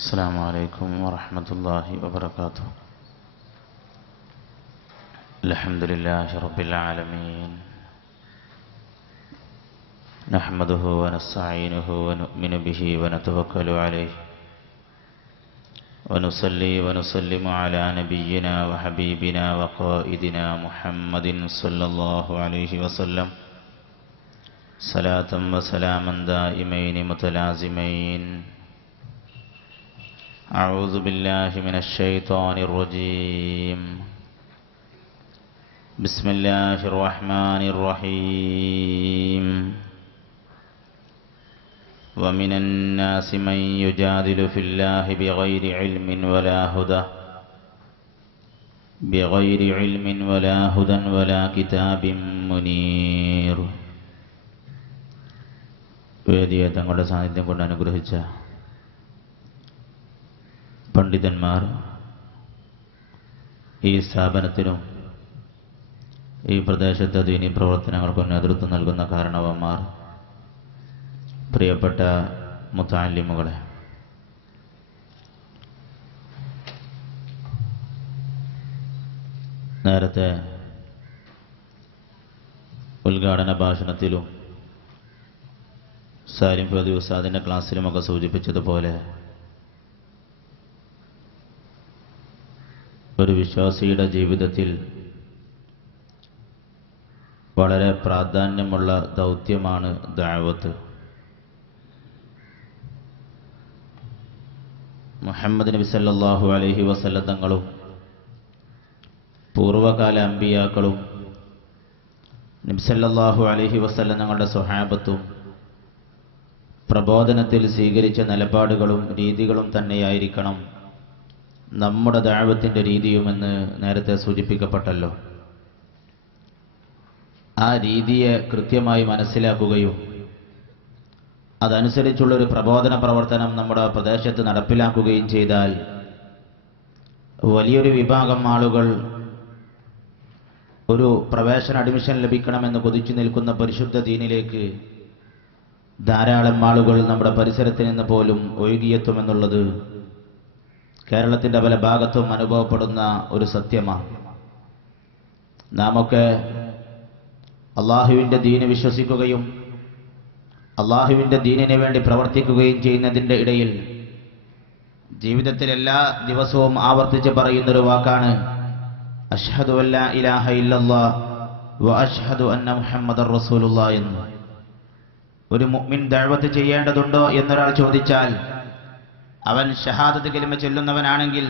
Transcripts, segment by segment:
السلام عليكم ورحمة الله وبركاته. الحمد لله رب العالمين، نحمده ونستعينه ونؤمن به ونتوكل عليه، ونصلي ونسلم على نبينا وحبيبنا وقائدنا محمد صلى الله عليه وسلم، صلاة وسلاما دائمين متلازمين. أعوذ بالله من الشيطان الرجيم. بسم الله الرحمن الرحيم. ومن الناس من يجادل في الله بغير علم ولا هدى ولا كتاب منير. വേദിയെ തങ്ങളുടെ സാന്നിധ്യം കൊണ്ട് അനുഗ്രഹിച്ച പണ്ഡിതന്മാർ, ഈ സ്ഥാപനത്തിനും ഈ പ്രദേശത്തെ ദീനീ പ്രവർത്തനങ്ങൾക്കും നേതൃത്വം നൽകുന്ന കാരണവന്മാർ, പ്രിയപ്പെട്ട മുതഅല്ലിമുകളെ, നേരത്തെ ഉദ്ഘാടന ഭാഷണത്തിലും സാലിം ഫാദി ഉസ്താദിൻ്റെ ക്ലാസ്സിലുമൊക്കെ സൂചിപ്പിച്ചതുപോലെ ഒരു വിശ്വാസിയുടെ ജീവിതത്തിൽ വളരെ പ്രാധാന്യമുള്ള ദൗത്യമാണ് ദഅവത്ത്. മുഹമ്മദ് നബി സല്ലല്ലാഹു അലൈഹി വസല്ലം തങ്ങളും പൂർവകാല അമ്പിയാക്കളും നബി സല്ലല്ലാഹു അലൈഹി വസല്ലം തങ്ങളുടെ സ്വഹാബത്തും പ്രബോധനത്തിൽ സ്വീകരിച്ച നിലപാടുകളും രീതികളും തന്നെയായിരിക്കണം നമ്മുടെ ദഅവത്തിൻ്റെ രീതിയുമെന്ന് നേരത്തെ സൂചിപ്പിക്കപ്പെട്ടല്ലോ. ആ രീതിയെ കൃത്യമായി മനസ്സിലാക്കുകയും അതനുസരിച്ചുള്ളൊരു പ്രബോധന പ്രവർത്തനം നമ്മുടെ പ്രദേശത്ത് നടപ്പിലാക്കുകയും ചെയ്താൽ വലിയൊരു വിഭാഗം ആളുകൾ ഒരു പ്രവേശന അഡ്മിഷൻ ലഭിക്കണമെന്ന് കൊതിച്ചു നിൽക്കുന്ന പരിശുദ്ധ ദീനിലേക്ക് ധാരാളം ആളുകൾ നമ്മുടെ പരിസരത്ത് നിന്ന് പോലും ഒഴുകിയെത്തുമെന്നുള്ളത് കേരളത്തിൻ്റെ പല ഭാഗത്തും അനുഭവപ്പെടുന്ന ഒരു സത്യമാണ്. നാമൊക്കെ അള്ളാഹുവിൻ്റെ ദീന് വിശ്വസിക്കുകയും അള്ളാഹുവിൻ്റെ ദീനിന് വേണ്ടി പ്രവർത്തിക്കുകയും ചെയ്യുന്നതിൻ്റെ ഇടയിൽ ജീവിതത്തിൽ എല്ലാ ദിവസവും ആവർത്തിച്ച് പറയുന്നൊരു വാക്കാണ് അഷ്ഹദു അല്ലാ ഇലാഹ ഇല്ലല്ലാഹ് വ അഷ്ഹദു അന്ന മുഹമ്മദർ റസൂലുള്ളാഹ് എന്ന്. ഒരു മുഅ്മിൻ ദഅവത്ത് ചെയ്യേണ്ടതുണ്ടോ എന്നൊരാൾ ചോദിച്ചാൽ, അവൻ ഷഹാദത്ത് കലിമ ചൊല്ലുന്നവനാണെങ്കിൽ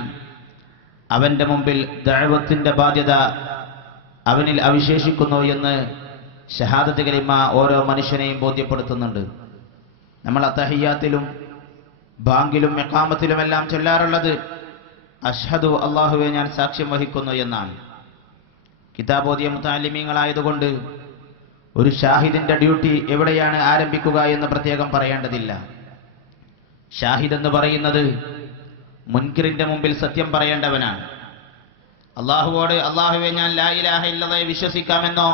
അവൻ്റെ മുമ്പിൽ ദഅവത്തിൻ്റെ ബാധ്യത അവനിൽ അവശേഷിക്കുന്നു എന്ന് ഷഹാദത്ത് കലിമ ഓരോ മനുഷ്യനെയും ബോധ്യപ്പെടുത്തുന്നുണ്ട്. നമ്മൾ അത്തഹിയ്യാത്തിലും ബാങ്കിലും ഇഖാമത്തിലുമെല്ലാം ചൊല്ലാറുള്ളത് അഷ്ഹദു അല്ലാഹുവെ ഞാൻ സാക്ഷ്യം വഹിക്കുന്നു എന്നാണ്. കിതാബോദിയ മുതഅല്ലിമീങ്ങളായതുകൊണ്ട് ഒരു ഷാഹിദിന്റെ ഡ്യൂട്ടി എവിടെയാണ് ആരംഭിക്കുക എന്ന് പ്രത്യേകം പറയേണ്ടതില്ല. ഷാഹിദ് എന്ന് പറയുന്നത് മുൻകിറിന്റെ മുമ്പിൽ സത്യം പറയേണ്ടവനാണ്. അള്ളാഹുവോട് അള്ളാഹുവെ ഞാൻ ലാ ഇലാഹ ഇല്ലല്ലാഹ് വിശ്വസിക്കാമെന്നോ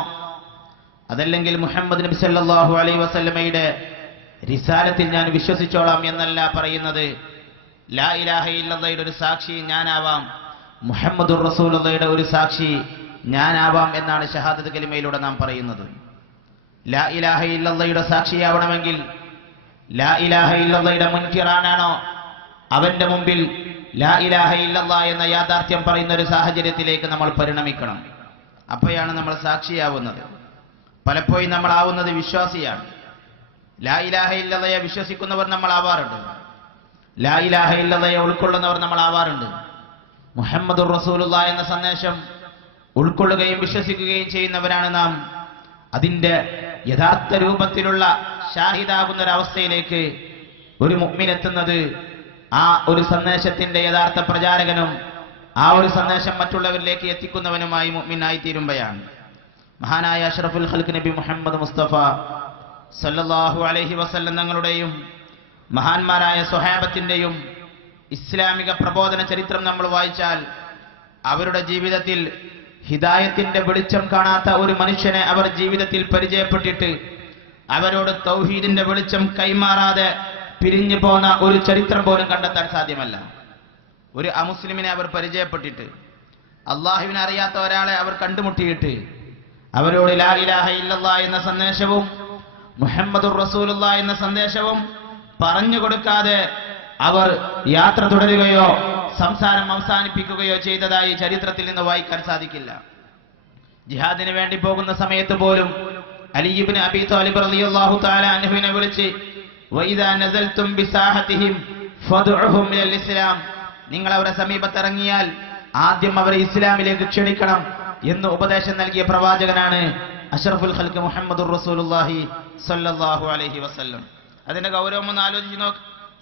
അതല്ലെങ്കിൽ മുഹമ്മദ് നബി സല്ലല്ലാഹു അലൈഹി വസല്ലമയുടെ റിസാലത്തിൽ ഞാൻ വിശ്വസിച്ചോളാം എന്നല്ല പറയുന്നത്. ലാ ഇലാഹ ഇല്ലല്ലാഹയുടെ ഒരു സാക്ഷി ഞാനാവാം, മുഹമ്മദുർ റസൂലുള്ളാഹിയുടെ ഒരു സാക്ഷി ഞാനാവാം എന്നാണ് ഷഹാദത്ത് കലിമയിലൂടെ നാം പറയുന്നത്. ലാ ഇലാഹ ഇല്ലല്ലാഹയുടെ സാക്ഷിയാവണമെങ്കിൽ ലാ ഇലാഹ ഇല്ലല്ലാഹയുടെ മുൻകിറാനാണോ അവന്റെ മുമ്പിൽ ലാ ഇലാഹ ഇല്ലല്ലാഹ് എന്ന യാഥാർത്ഥ്യം പറയുന്ന ഒരു സാഹചര്യത്തിലേക്ക് നമ്മൾ പരിണമിക്കണം. അപ്പോഴാണ് നമ്മൾ സാക്ഷിയാവുന്നത്. പലപ്പോഴും നമ്മൾ ആവുന്നത് വിശ്വാസിയാണ്. ലാ ഇലാഹ ഇല്ലല്ലാഹയെ വിശ്വസിക്കുന്നവർ നമ്മൾ ആവാറുണ്ട്, ലാ ഇലാഹ ഇല്ലല്ലാഹയെ ഉൾക്കൊള്ളുന്നവർ നമ്മൾ ആവാറുണ്ട്. മുഹമ്മദുർ റസൂലുള്ളാഹി എന്ന സന്ദേശം ഉൾക്കൊള്ളുകയും വിശ്വസിക്കുകയും ചെയ്യുന്നവരാണ് നാം. അതിൻ്റെ യഥാർത്ഥ രൂപത്തിലുള്ള ഷാഹിദാകുന്ന ഒരവസ്ഥയിലേക്ക് ഒരു മുഅ്മിൻ എത്തുന്നത് ആ ഒരു സന്ദേശത്തിന്റെ യഥാർത്ഥ പ്രചാരകനും ആ ഒരു സന്ദേശം മറ്റുള്ളവരിലേക്ക് എത്തിക്കുന്നവനുമായി മുഅ്മിനായി തീരുമ്പോഴാണ്. മഹാനായ അഷ്റഫുൽ ഖൽഖ് നബി മുഹമ്മദ് മുസ്തഫ സല്ലല്ലാഹു അലൈഹി വസല്ലം തങ്ങളുടെയും മഹാന്മാരായ സ്വഹാബത്തിന്റെയും ഇസ്ലാമിക പ്രബോധന ചരിത്രം നമ്മൾ വായിച്ചാൽ അവരുടെ ജീവിതത്തിൽ ഹിദായത്തിന്റെ വെളിച്ചം കാണാത്ത ഒരു മനുഷ്യനെ അവർ ജീവിതത്തിൽ പരിചയപ്പെട്ടിട്ട് അവരോട് തൗഹീദിന്റെ വെളിച്ചം കൈമാറാതെ പിരിഞ്ഞു പോന്ന ഒരു ചരിത്രം പോലും കണ്ടെത്താൻ സാധ്യമല്ല. ഒരു അമുസ്ലിമിനെ അവർ പരിചയപ്പെട്ടിട്ട്, അള്ളാഹുവിനെ അറിയാത്ത ഒരാളെ അവർ കണ്ടുമുട്ടിയിട്ട് അവരോട് ലാ ഇലാഹ ഇല്ലല്ലാഹ് എന്ന സന്ദേശവും മുഹമ്മദുർ റസൂലുള്ളാഹി എന്ന സന്ദേശവും പറഞ്ഞു കൊടുക്കാതെ അവർ യാത്ര തുടരുകയോ സംസാരം അവസാനിപ്പിക്കുകയോ ചെയ്തതായി ചരിത്രത്തിൽ നിന്ന് വായിക്കാൻ സാധിക്കില്ല. ജിഹാദിന് വേണ്ടി പോകുന്ന സമയത്ത് പോലും അലി ഇബ്നു അബീ ത്വാലിബ് റളിയല്ലാഹു തആല അൻഹുവിനെ വിളിച്ച് വഇദാ നസൽതും ബിസാഹതിഹിം ഫദ്ഉഹും ഇലൽ ഇസ്ലാം, നിങ്ങൾ അവരുടെ സമീപത്തിറങ്ങിയാൽ ആദ്യം അവരെ ഇസ്ലാമിലേക്ക് ക്ഷണിക്കണം എന്ന് ഉപദേശം നൽകിയ പ്രവാചകനാണ് അഷ്റഫുൽ ഖൽഖ് മുഹമ്മദുർ റസൂലുള്ളാഹി സ്വല്ലല്ലാഹു അലൈഹി വസല്ലം. അതിന്റെ ഗൗരവം ഒന്ന് ആലോചിച്ച് നോക്ക്.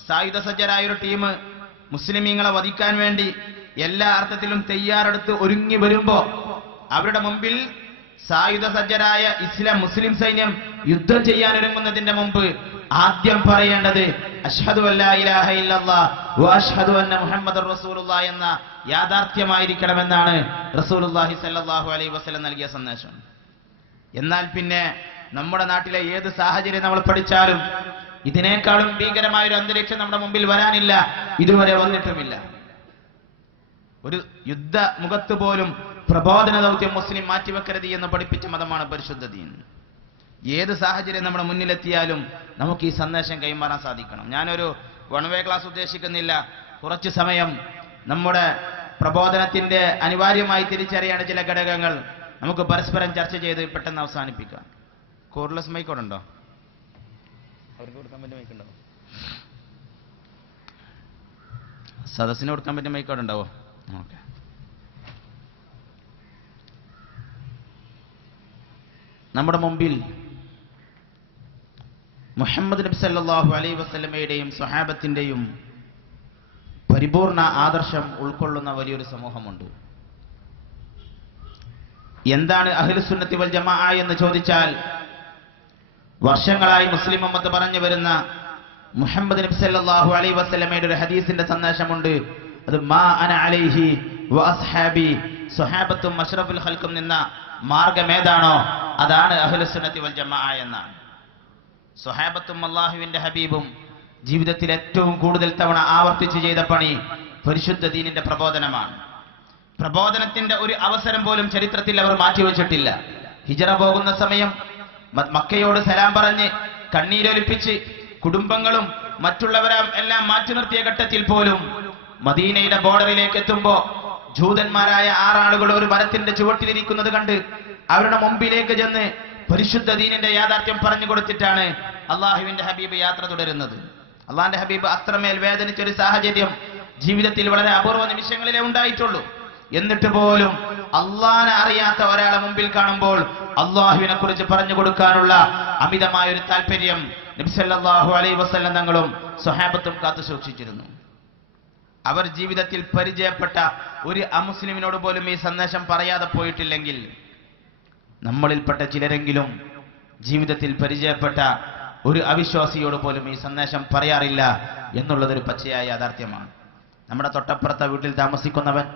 സായുധ സജ്ജരായ ഒരു ടീം മുസ്ലിമീങ്ങളെ വധിക്കാൻ വേണ്ടി എല്ലാ അർത്ഥത്തിലും തയ്യാറെടുത്ത് ഒരുങ്ങി വരുമ്പോ അവരുടെ മുമ്പിൽ സായുധ സജ്ജരായ മുസ്ലിം സൈന്യം യുദ്ധം ചെയ്യാനൊരുങ്ങുന്നതിന്റെ മുമ്പ് ആദ്യം പറയേണ്ടത് അഷ്ഹദു അല്ലാ ഇലാഹ ഇല്ലല്ലാഹ് വ അഷ്ഹദു അന്ന മുഹമ്മദുർ റസൂലുള്ളാഹി എന്ന യാഥാർത്ഥ്യമായിരിക്കണമെന്നാണ് റസൂലുള്ളാഹി സ്വല്ലല്ലാഹു അലൈഹി വസല്ലം നൽകിയ സന്ദേശം. എന്നാൽ പിന്നെ നമ്മുടെ നാട്ടിലെ ഏത് സാഹചര്യം നമ്മൾ പഠിച്ചാലും ഇതിനേക്കാളും ഭീകരമായ ഒരു അന്തരീക്ഷം നമ്മുടെ മുമ്പിൽ വരാനില്ല, ഇതുവരെ വന്നിട്ടുമില്ല. ഒരു യുദ്ധ മുഖത്ത് പോലും പ്രബോധന ദൗത്യം മുസ്ലിം മാറ്റിവെക്കരുത് എന്ന് പഠിപ്പിച്ച മതമാണ് പരിശുദ്ധ ദീൻ. ഏത് സാഹചര്യം നമ്മുടെ മുന്നിലെത്തിയാലും നമുക്ക് ഈ സന്ദേശം കൈമാറാൻ സാധിക്കണം. ഞാനൊരു വൺ വേ ക്ലാസ് ഉദ്ദേശിക്കുന്നില്ല. കുറച്ചു സമയം നമ്മുടെ പ്രബോധനത്തിന്റെ അനിവാര്യമായി തിരിച്ചറിയേണ്ട ചില ഘടകങ്ങൾ നമുക്ക് പരസ്പരം ചർച്ച ചെയ്ത് പെട്ടെന്ന് അവസാനിപ്പിക്കാം. കോർലെസ് മൈക്കോടുണ്ടോ? അവർക്ക് കൊടുക്കാൻ പറ്റിയ മൈക്കുണ്ടോ? സദസ്സിന് കൊടുക്കാൻ പറ്റിയ മൈക്കോടുണ്ടാവോ? ഓക്കെ. നമ്മുടെ മുമ്പിൽ മുഹമ്മദ് നബി സല്ലല്ലാഹു അലൈഹി വസല്ലമയുടെയും സ്വഹാബത്തിന്റെയും പരിപൂർണ ആദർശം ഉൾക്കൊള്ളുന്ന വലിയൊരു സമൂഹമുണ്ട്. എന്താണ് അഹ്ലുസുന്നത്തി വൽ ജമാഅ എന്ന് ചോദിച്ചാൽ, വർഷങ്ങളായി മുസ്ലിം ഉമ്മത്ത് പറഞ്ഞു വരുന്ന മുഹമ്മദ് നബി സല്ലല്ലാഹു അലൈഹി വസല്ലമയുടെ ഒരു ഹദീസിന്റെ സന്ദേശമുണ്ട്. അത് മാ അന അലൈഹി വ അസ്ഹാബി, സ്വഹാബത്തും അഷ്റഫുൽ ഖൽഖും നിന്ന മാർഗം ഏതാണോ അതാണ് അഹ്ലുസുന്നത്തി വൽ ജമാഅ എന്നാണ്. സ്വഹാബത്തും അല്ലാഹുവിന്റെ ഹബീബും ജീവിതത്തിൽ ഏറ്റവും കൂടുതൽ തവണ ആവർത്തിച്ച് ചെയ്ത പണി പരിശുദ്ധ ദീനിന്റെ പ്രബോധനമാണ്. പ്രബോധനത്തിന്റെ ഒരു അവസരം പോലും ചരിത്രത്തിൽ അവർ മാറ്റിവെച്ചിട്ടില്ല. ഹിജറ പോകുന്ന സമയം മക്കയോട് സലാം പറഞ്ഞ് കണ്ണീരൊലിപ്പിച്ച് കുടുംബങ്ങളും മറ്റുള്ളവരും എല്ലാം മാറ്റി നിർത്തിയ ഘട്ടത്തിൽ പോലും മദീനയുടെ ബോർഡറിലേക്ക് എത്തുമ്പോ ജൂതന്മാരായ 6 ആളുകൾ ഒരു മരത്തിന്റെ ചുവട്ടിലിരിക്കുന്നത് കണ്ട് അവരുടെ മുമ്പിലേക്ക് ചെന്ന് പരിശുദ്ധ ദീനിന്റെ യാഥാർത്ഥ്യം പറഞ്ഞു കൊടുത്തിട്ടാണ് അള്ളാഹുവിന്റെ ഹബീബ് യാത്ര തുടരുന്നത്. അള്ളാഹിന്റെ ഹബീബ് അത്രമേൽ വേദനിച്ചൊരു സാഹചര്യം ജീവിതത്തിൽ വളരെ അപൂർവ നിമിഷങ്ങളിലേ ഉണ്ടായിട്ടുള്ളൂ. എന്നിട്ട് പോലും അള്ളാഹിനെ അറിയാത്ത ഒരാളെ മുമ്പിൽ കാണുമ്പോൾ അള്ളാഹുവിനെ കുറിച്ച് പറഞ്ഞു കൊടുക്കാനുള്ള അമിതമായ ഒരു താല്പര്യം നബി സല്ലല്ലാഹു അലൈഹി വസല്ലം തങ്ങളും സ്വഹാബത്തും കാത്തു സൂക്ഷിച്ചിരുന്നു. അവർ ജീവിതത്തിൽ പരിചയപ്പെട്ട ഒരു അമുസ്ലിമിനോട് പോലും ഈ സന്ദേശം പറയാതെ പോയിട്ടില്ലെങ്കിൽ നമ്മളിൽപ്പെട്ട ചിലരെങ്കിലും ജീവിതത്തിൽ പരിചയപ്പെട്ട ഒരു അവിശ്വാസിയോട് പോലും ഈ സന്ദേശം പറയാറില്ല എന്നുള്ളതൊരു പച്ചയായ യാഥാർത്ഥ്യമാണ്. നമ്മുടെ തൊട്ടപ്പുറത്തെ വീട്ടിൽ താമസിക്കുന്നവൻ,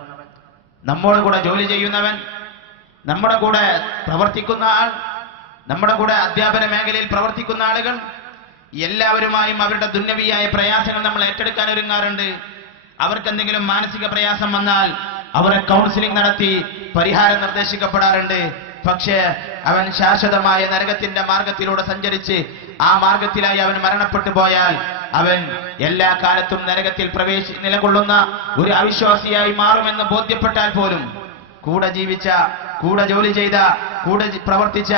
നമ്മുടെ കൂടെ ജോലി ചെയ്യുന്നവൻ, നമ്മുടെ കൂടെ പ്രവർത്തിക്കുന്ന ആൾ, നമ്മുടെ കൂടെ അധ്യാപന മേഖലയിൽ പ്രവർത്തിക്കുന്ന ആളുകൾ, എല്ലാവരുമായും അവരുടെ ദുന്യവിയായ പ്രയാസങ്ങൾ നമ്മൾ ഏറ്റെടുക്കാൻ ഒരുങ്ങാറുണ്ട്. അവർക്ക് എന്തെങ്കിലും മാനസിക പ്രയാസം വന്നാൽ അവരെ കൗൺസിലിംഗ് നടത്തി പരിഹാരം നിർദ്ദേശിക്കപ്പെടാറുണ്ട്. പക്ഷേ അവൻ ശാശ്വതമായ നരകത്തിന്റെ മാർഗത്തിലൂടെ സഞ്ചരിച്ച് ആ മാർഗത്തിലായി അവൻ മരണപ്പെട്ടു പോയാൽ അവൻ എല്ലാ കാലത്തും നരകത്തിൽ നിലകൊള്ളുന്ന ഒരു അവിശ്വാസിയായി മാറുമെന്ന് ബോധ്യപ്പെട്ടാൽ പോലും കൂടെ ജീവിച്ച, കൂടെ ജോലി ചെയ്ത, കൂടെ പ്രവർത്തിച്ച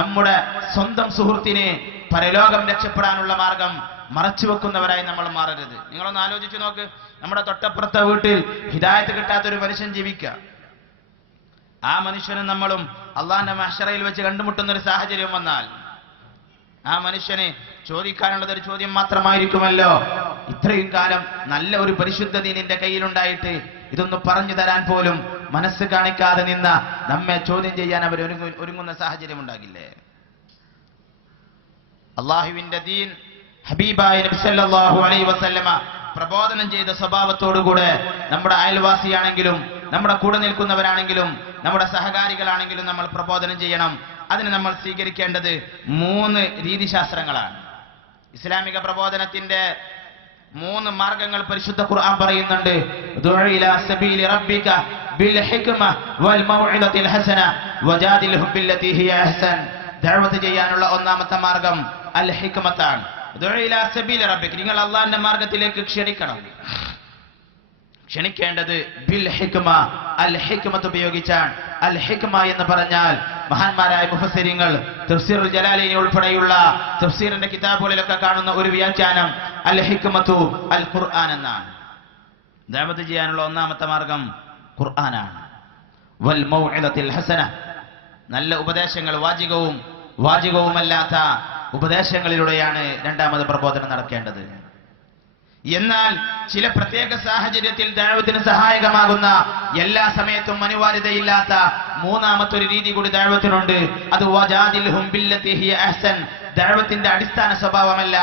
നമ്മുടെ സ്വന്തം സുഹൃത്തിനെ പരലോകം രക്ഷപ്പെടാനുള്ള മാർഗം മറച്ചുവെക്കുന്നവരായി നമ്മൾ മാറരുത്. നിങ്ങളൊന്ന് ആലോചിച്ചു നോക്ക്. നമ്മുടെ തൊട്ടപ്പുറത്തെ വീട്ടിൽ ഹിദായത്ത് കിട്ടാത്തൊരു മനുഷ്യൻ ജീവിക്കുക, ആ മനുഷ്യനും നമ്മളും അള്ളാഹിന്റെ മഹ്ശറയിൽ വെച്ച് കണ്ടുമുട്ടുന്ന ഒരു സാഹചര്യം വന്നാൽ ആ മനുഷ്യന് ചോദിക്കാനുള്ളത് ഒരു ചോദ്യം മാത്രമായിരിക്കുമല്ലോ, ഇത്രയും കാലം നല്ല ഒരു പരിശുദ്ധ ദീനിന്റെ കയ്യിലുണ്ടായിട്ട് ഇതൊന്ന് പറഞ്ഞു തരാൻ പോലും മനസ്സ് കാണിക്കാതെ നിന്ന നമ്മെ ചോദ്യം ചെയ്യാൻ അവർ ഒരുങ്ങുന്ന സാഹചര്യം ഉണ്ടാകില്ലേ? അള്ളാഹുവിന്റെ ദീൻ ഹബീബായ നബി സല്ലല്ലാഹു അലൈഹി വസല്ലമ പ്രബോധനം ചെയ്ത സ്വഭാവത്തോടുകൂടെ നമ്മുടെ അയൽവാസിയാണെങ്കിലും നമ്മുടെ കൂടെ നിൽക്കുന്നവരാണെങ്കിലും നമ്മുടെ സഹകാരികളാണെങ്കിലും നമ്മൾ പ്രബോധനം ചെയ്യണം. അതിന് നമ്മൾ സ്വീകരിക്കേണ്ടത് 3 രീതിശാസ്ത്രങ്ങളാണ്. ഇസ്ലാമിക പ്രബോധനത്തിന്റെ 3 മാർഗങ്ങൾ പരിശുദ്ധ ഖുർആൻ പറയുന്നുണ്ട്. ദുഉ ഇലാ സബീലി റബ്ബിക ബിൽ ഹിക്മ വൽ മൗഇദത്തിൽ ഹസന വജാദിൽഹും ബില്ലതി ഹിയ അഹ്സൻ. ദഅവത്ത് ചെയ്യാനുള്ള ഒന്നാമത്തെ മാർഗം അൽ ഹിക്മത്താണ്. ദുഉ ഇലാ സബീലി റബ്ബിക, നിങ്ങൾ അല്ലാഹുവിന്റെ മാർഗത്തിലേക്ക് ക്ഷണിക്കണം. ക്ഷണിക്കേണ്ടത് ബിൽ ഹിക്മ, അൽ ഹിക്മത്ത് ഉപയോഗിച്ചാണ്. അൽ ഹിക്മ എന്ന് പറഞ്ഞാൽ മഹാന്മാരായ മുഫസ്സിരിങ്ങൾ തഫ്സീറുൽ ജലാലൈനി ഉൾപ്പെടെയുള്ള തഫ്സീറിന്റെ കിതാബുകളിലൊക്കെ കാണുന്ന ഒരു വ്യാഖ്യാനം അൽ ഹിക്മത്തു അൽ ഖുർആൻ എന്നാണ്. ദഅവത്ത് ചെയ്യാനുള്ള ഒന്നാമത്തെ മാർഗം ഖുർആനാണ്. വൽ മൗഇദത്തിൽ ഹസന, നല്ല ഉപദേശങ്ങൾ, വാചികവുമല്ലാത്ത ഉപദേശങ്ങളിലൂടെയാണ് രണ്ടാമത് പ്രബോധനം നടക്കേണ്ടത്. എന്നാൽ ചില പ്രത്യേക സാഹചര്യത്തിൽ ദഅവത്തിന് സഹായകമാകുന്ന, എല്ലാ സമയത്തും അനിവാര്യതയില്ലാത്ത മൂന്നാമത്തൊരു രീതി കൂടി ദഅവത്തിനുണ്ട്. അത് വജാദിൽഹും ബില്ലതി ഹിയ അഹ്സൻ. ദഅവത്തിന്റെ അടിസ്ഥാന സ്വഭാവമല്ല,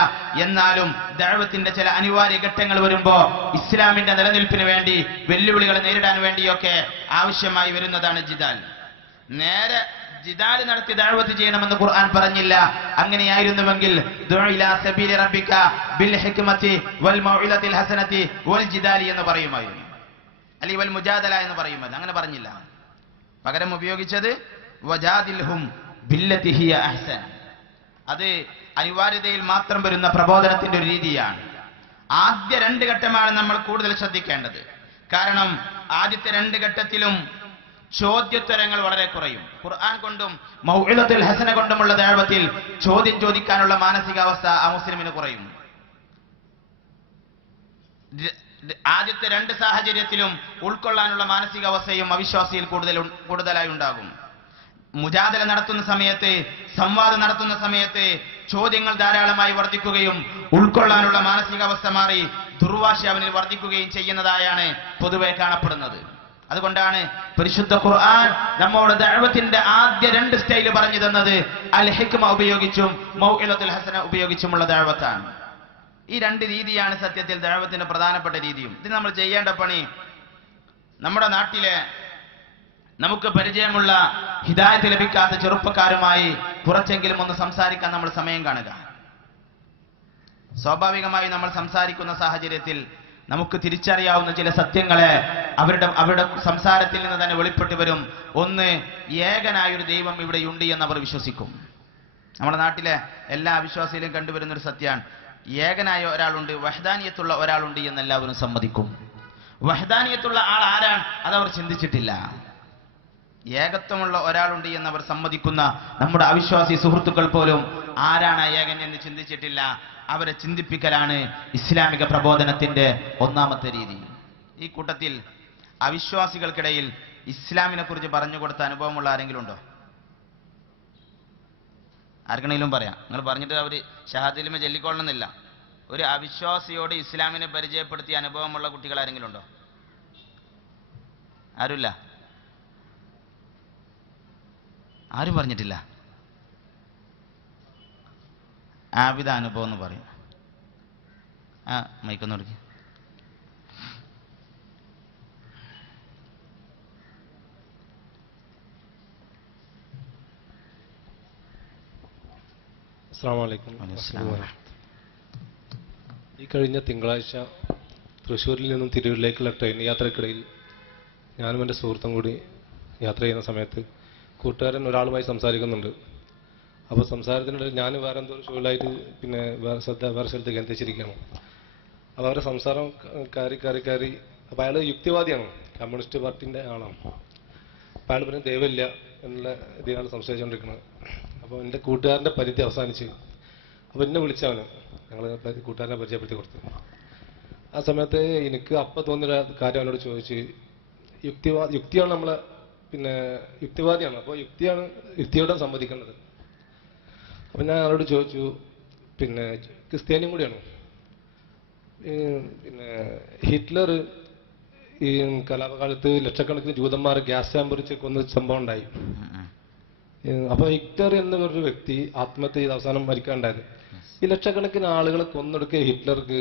എന്നാലും ദഅവത്തിന്റെ ചില അനിവാര്യ ഘട്ടങ്ങൾ വരുമ്പോ ഇസ്ലാമിന്റെ നിലനിൽപ്പിന് വേണ്ടി, വെല്ലുവിളികളെ നേരിടാൻ വേണ്ടിയൊക്കെ ആവശ്യമായി വരുന്നതാണ് ജിദാൽ. നേരെ ജിദാൽ നടത്തി ദഅവത്ത് ചെയ്യണമെന്ന് ഖുർആൻ പറഞ്ഞില്ല. അങ്ങനെയായിരുന്നുവെങ്കിൽ ദുഉ ഇലാ സബീലി റബ്ബിക ബിൽ ഹിക്മതി വൽ മൗഇദത്തിൽ ഹസനതി വൽ ജിദാലി എന്ന് പറയുമായിരുന്നു, അല്ലെങ്കിൽ വൽ മുജാദല എന്ന് പറയുമായിരുന്നു. അങ്ങനെ പറഞ്ഞില്ല. പകരം ഉപയോഗിച്ചത് വജാദിൽഹും ബില്ലതി ഹിയ അഹ്സൻ. അത് അനിവാര്യതയിൽ മാത്രം വരുന്ന പ്രബോധനത്തിന്റെ ഒരു രീതിയാണ്. ആദ്യ 2 ഘട്ടമാണ് നമ്മൾ കൂടുതൽ ശ്രദ്ധിക്കേണ്ടത്. കാരണം ആദ്യത്തെ 2 ഘട്ടത്തിലും ചോദ്യോത്തരങ്ങൾ വളരെ കുറയും. ഖുർആൻ കൊണ്ടും മൗഇദത്തുൽ ഹസന കൊണ്ടുമുള്ള ദഅവത്തിൽ ചോദ്യം ചോദിക്കാനുള്ള മാനസികാവസ്ഥ ആ മുസ്ലിമിന് കുറയും. ആദ്യത്തെ 2 സാഹചര്യത്തിലും ഉൾക്കൊള്ളാനുള്ള മാനസികാവസ്ഥയും അവിശ്വാസിയിൽ കൂടുതലായി ഉണ്ടാകും. മുജാദല നടത്തുന്ന സമയത്ത്, സംവാദം നടത്തുന്ന സമയത്ത് ചോദ്യങ്ങൾ ധാരാളമായി വർദ്ധിക്കുകയും ഉൾക്കൊള്ളാനുള്ള മാനസികാവസ്ഥ മാറി ദുർവാശ അവനിൽ വർദ്ധിക്കുകയും ചെയ്യുന്നതായാണ് പൊതുവെ കാണപ്പെടുന്നത്. അതുകൊണ്ടാണ് പരിശുദ്ധ ഖുർആൻ നമ്മോട് ദഅവത്തിന്റെ ആദ്യ 2 സ്റ്റൈൽ പറഞ്ഞു തന്നത് അൽ ഹിക്മ ഉപയോഗിച്ചും മൗഇദത്തുൽ ഹസന ഉപയോഗിച്ചുമുള്ള ദഅവത്താണ്. ഈ 2 രീതിയാണ് സത്യത്തിൽ ദഅവത്തിന്റെ പ്രധാനപ്പെട്ട രീതിയും. ഇത് നമ്മൾ ചെയ്യേണ്ട പണി, നമ്മുടെ നാട്ടിലെ നമുക്ക് പരിചയമുള്ള ഹിദായത്ത് ലഭിക്കാത്ത ചെറുപ്പക്കാരുമായി കുറച്ചെങ്കിലും ഒന്ന് സംസാരിക്കാൻ നമ്മൾ സമയം കാണുക. സ്വാഭാവികമായി നമ്മൾ സംസാരിക്കുന്ന സാഹചര്യത്തിൽ നമുക്ക് തിരിച്ചറിയാവുന്ന ചില സത്യങ്ങളെ അവരുടെ സംസാരത്തിൽ നിന്ന് തന്നെ വെളിപ്പെട്ട് വരും. ഒന്ന്, ഏകനായൊരു ദൈവം ഇവിടെയുണ്ട് എന്നവർ വിശ്വസിക്കും. നമ്മുടെ നാട്ടിലെ എല്ലാ വിശ്വാസിയിലും കണ്ടുവരുന്ന ഒരു സത്യമാണ്, ഏകനായ ഒരാളുണ്ട്, വഹ്ദാനിയത്തുള്ള ഒരാളുണ്ട് എന്ന് എല്ലാവരും സമ്മതിക്കും. വഹ്ദാനിയത്തുള്ള ആൾ ആരാണ് അതവർ ചിന്തിച്ചിട്ടില്ല. ഏകത്വമുള്ള ഒരാളുണ്ട് എന്നവർ സമ്മതിക്കുന്ന നമ്മുടെ അവിശ്വാസി സുഹൃത്തുക്കൾ പോലും ആരാണ് ഏകൻ എന്ന് ചിന്തിച്ചിട്ടില്ല. അവരെ ചിന്തിപ്പിക്കലാണ് ഇസ്ലാമിക പ്രബോധനത്തിന്റെ ഒന്നാമത്തെ രീതി. ഈ കൂട്ടത്തിൽ അവിശ്വാസികൾക്കിടയിൽ ഇസ്ലാമിനെ കുറിച്ച് പറഞ്ഞു കൊടുത്ത അനുഭവമുള്ള ആരെങ്കിലും ഉണ്ടോ? ആർക്കെങ്കിലും പറയാം. നിങ്ങൾ പറഞ്ഞിട്ട് അവർ ഷഹാദിലിമ ചൊല്ലിക്കൊള്ളണമെന്നില്ല. ഒരു അവിശ്വാസിയോട് ഇസ്ലാമിനെ പരിചയപ്പെടുത്തിയ അനുഭവമുള്ള കുട്ടികൾ ആരെങ്കിലും ഉണ്ടോ? ആരുമില്ല. ആരും പറഞ്ഞിട്ടില്ല. ആബിദ അനുഭവം എന്ന് പറയും. മൈക്കൊന്ന് കൊടുക്ക. അസ്സലാമു അലൈക്കും. ഈ കഴിഞ്ഞ തിങ്കളാഴ്ച തൃശ്ശൂരിൽ നിന്നും തിരൂരിലേക്കുള്ള ട്രെയിൻ യാത്രക്കിടയിൽ ഞാനും എൻ്റെ സുഹൃത്തും കൂടി യാത്ര ചെയ്യുന്ന സമയത്ത് കൂട്ടുകാരൻ ഒരാളുമായി സംസാരിക്കുന്നുണ്ട്. അപ്പോൾ സംസാരത്തിനിടയിൽ ഞാൻ വേറെ എന്തോ ഷോയിലായിട്ട് പിന്നെ വേറെ സ്ഥലത്ത് കേന്ദ്രീകരിച്ചിരിക്കുകയാണ്. അപ്പോൾ അവരുടെ സംസാരം കയറി അപ്പോൾ അയാൾ യുക്തിവാദിയാണ്, കമ്മ്യൂണിസ്റ്റ് പാർട്ടിൻ്റെ ആളാണ്. അപ്പോൾ അയാൾ പിന്നെ ദൈവമില്ല എന്നുള്ള ഇതിലാണ് സംസാരിച്ചുകൊണ്ടിരിക്കുന്നത്. അപ്പോൾ എൻ്റെ കൂട്ടുകാരൻ്റെ പരിധി അവസാനിച്ച് അപ്പോൾ എന്നെ വിളിച്ചവന്, ഞങ്ങൾ കൂട്ടുകാരനെ പരിചയപ്പെടുത്തി കൊടുത്തു. ആ സമയത്ത് എനിക്ക് അപ്പം തോന്നിയ കാര്യം അവനോട് ചോദിച്ച്, യുക്തിയാണ് നമ്മളെ പിന്നെ യുക്തിവാദിയാണ്, അപ്പോൾ യുക്തിയോടെ സമ്മതിക്കേണ്ടത്. അപ്പം ഞാൻ അവരോട് ചോദിച്ചു, പിന്നെ ക്രിസ്ത്യാനിയും കൂടിയാണ്, പിന്നെ ഹിറ്റ്ലർ ഈ കലാപകാലത്ത് ലക്ഷക്കണക്കിന് ജൂതന്മാർ ഗ്യാസ് ചാമ്പർ വെച്ച് കൊന്ന സംഭവം ഉണ്ടായി. അപ്പൊ ഹിറ്റ്ലർ എന്നൊരു വ്യക്തി ആത്മഹത്യ ചെയ്ത് അവസാനം മരിക്കാനുണ്ടായത്. ഈ ലക്ഷക്കണക്കിന് ആളുകളെ കൊന്നൊടുക്കിയ ഹിറ്റ്ലർക്ക്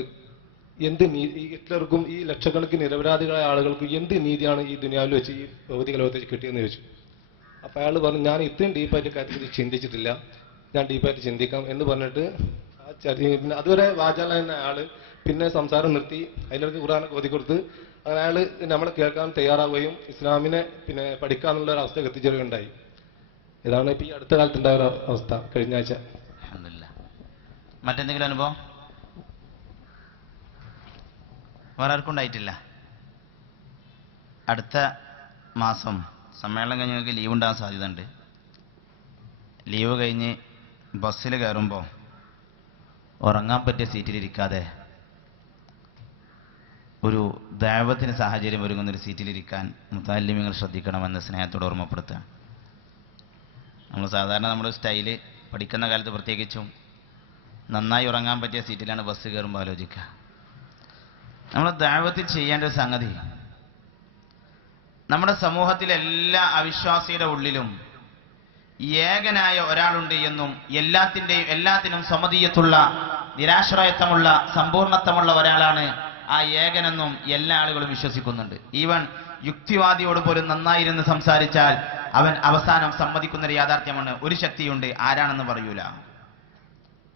ഹിറ്റ്ലർക്കും ഈ ലക്ഷക്കണക്കിന് നിരപരാധികളായ ആളുകൾക്ക് എന്ത് നീതിയാണ് ഈ ദുനിയാവിൽ വെച്ച്, ഈ ഭൗതിക ലോകത്ത് വെച്ച് കിട്ടിയെന്ന് ചോദിച്ചു. അപ്പൊ അയാൾ പറഞ്ഞു, ഞാൻ ഇത്രയും ഡീപ്പായിട്ട് കാര്യത്തിൽ ചിന്തിച്ചിട്ടില്ല, ഞാൻ ഡീപ്പായിട്ട് ചിന്തിക്കാം എന്ന് പറഞ്ഞിട്ട് പിന്നെ അതുവരെ വാചാലായിരുന്ന അയാള് പിന്നെ സംസാരം നിർത്തി, അതിലേക്ക് ഖുർആനൊക്കെ ഓതി കൊടുത്ത് അങ്ങനെ അയാൾ നമ്മൾ കേൾക്കാൻ തയ്യാറാവുകയും ഇസ്ലാമിനെ പിന്നെ പഠിക്കാന്നുള്ള ഒരു അവസ്ഥ എത്തിച്ചേരുകയുണ്ടായി. ഇതാണ് ഇപ്പൊ ഈ അടുത്ത കാലത്തുണ്ടായ ഒരു അവസ്ഥ. കഴിഞ്ഞ ആഴ്ച. അൽഹംദുലില്ലാ. മറ്റെന്തെങ്കിലും അനുഭവം വേറെ ആർക്കും ഉണ്ടായിട്ടില്ല? അടുത്ത മാസം സമ്മേളനം കഴിഞ്ഞ് ഞങ്ങൾക്ക് ലീവ് ഉണ്ടാകാൻ സാധ്യതയുണ്ട്. ലീവ് കഴിഞ്ഞ് ബസ്സിൽ കയറുമ്പോൾ ഉറങ്ങാൻ പറ്റിയ സീറ്റിലിരിക്കാതെ ഒരു ദഅവത്തിന് സാഹചര്യം ഒരുങ്ങുന്നൊരു സീറ്റിലിരിക്കാൻ മുതഅല്ലിമീങ്ങൾ ശ്രദ്ധിക്കണമെന്ന് സ്നേഹത്തോട് ഓർമ്മപ്പെടുത്തുക. നമ്മൾ സാധാരണ നമ്മുടെ സ്റ്റൈല് പഠിക്കുന്ന കാലത്ത് പ്രത്യേകിച്ചും നന്നായി ഉറങ്ങാൻ പറ്റിയ സീറ്റിലാണ് ബസ് കയറുമ്പോൾ ആലോചിക്കുക. നമ്മൾ ദഅവത്തിൽ ചെയ്യേണ്ട ഒരു സംഗതി, നമ്മുടെ സമൂഹത്തിലെ എല്ലാ അവിശ്വാസിയുടെ ഉള്ളിലും ഏകനായ ഒരാളുണ്ട് എന്നും എല്ലാത്തിനും സമതീയത്തുള്ള നിരാശ്രയത്വമുള്ള സമ്പൂർണത്വമുള്ള ഒരാളാണ് ആ ഏകനെന്നും എല്ലാ ആളുകളും വിശ്വസിക്കുന്നുണ്ട്. ഈവൻ യുക്തിവാദിയോട് പോലും നന്നായിരുന്ന് സംസാരിച്ചാൽ അവൻ അവസാനം സമ്മതിക്കുന്നൊരു യാഥാർത്ഥ്യമാണ്, ഒരു ശക്തിയുണ്ട്, ആരാണെന്ന് പറയൂല.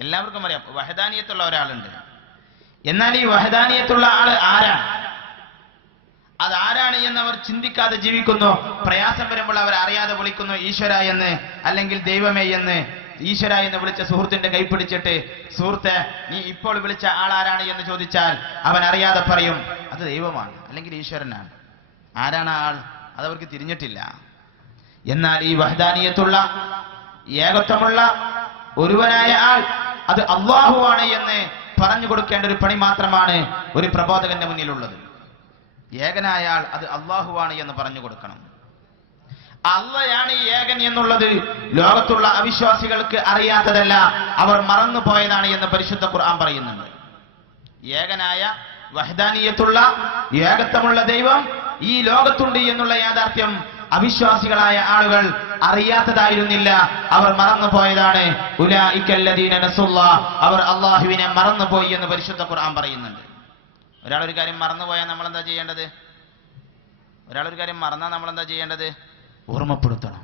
എല്ലാവർക്കും അറിയാം വഹദാനിയത്തുള്ള ഒരാളുണ്ട്. എന്നാൽ ഈ വഹദാനിയത്തുള്ള ആള് ആരാണ്, അതാരാണ് എന്നവർ ചിന്തിക്കാതെ ജീവിക്കുന്നു. പ്രയാസം വരുമ്പോൾ അവർ അറിയാതെ വിളിക്കുന്നു ഈശ്വര എന്ന്, അല്ലെങ്കിൽ ദൈവമേ എന്ന്. ഈശ്വര എന്ന് വിളിച്ച സുഹൃത്തിന്റെ കൈ പിടിച്ചിട്ട്, സുഹൃത്തെ നീ ഇപ്പോൾ വിളിച്ച ആളാരാണ് എന്ന് ചോദിച്ചാൽ അവൻ അറിയാതെ പറയും അത് ദൈവമാണ് അല്ലെങ്കിൽ ഈശ്വരനാണ്. ആരാണ് ആൾ അതവർക്ക് തിരിഞ്ഞിട്ടില്ല. എന്നാൽ ഈ വഹദാനിയത്തുള്ള ഏകത്വമുള്ള ഒരുവനായ ആൾ അത് അല്ലാഹുവാണ് എന്ന് പറഞ്ഞു കൊടുക്കേണ്ട ഒരു പണി മാത്രമാണ് ഒരു പ്രബോധകന്റെ മുന്നിലുള്ളത്. ഏകനായ ആൾ അത് അല്ലാഹുവാണ് എന്ന് പറഞ്ഞു കൊടുക്കണം. അള്ളയാണ് ഈ ഏകൻ എന്നുള്ളത് ലോകത്തുള്ള അവിശ്വാസികൾക്ക് അറിയാത്തതല്ല, അവർ മറന്നുപോയതാണ് എന്ന് പരിശുദ്ധ ഖുർആൻ പറയുന്നുണ്ട്. ഏകനായ വഹദാനിയത്തുള്ള ഏകത്വമുള്ള ദൈവം ഈ ലോകത്തുണ്ട് എന്നുള്ള യാഥാർത്ഥ്യം അവിശ്വാസികളായ ആളുകൾ അറിയാത്തതായിരുന്നില്ല, അവർ മറന്നുപോയതാണ്. ഉലൈകല്ലദീന നസുല്ലാഹ്, അവർ അല്ലാഹുവിനെ മറന്നുപോയി എന്ന് പരിശുദ്ധ ഖുർആൻ പറയുന്നുണ്ട്. ഒരാളൊരു കാര്യം മറന്നുപോയാൽ നമ്മൾ എന്താ ചെയ്യേണ്ടത്? ഒരാളൊരു കാര്യം മറന്നാൽ നമ്മൾ എന്താ ചെയ്യേണ്ടത്? ഓർമ്മപ്പെടുത്തണം.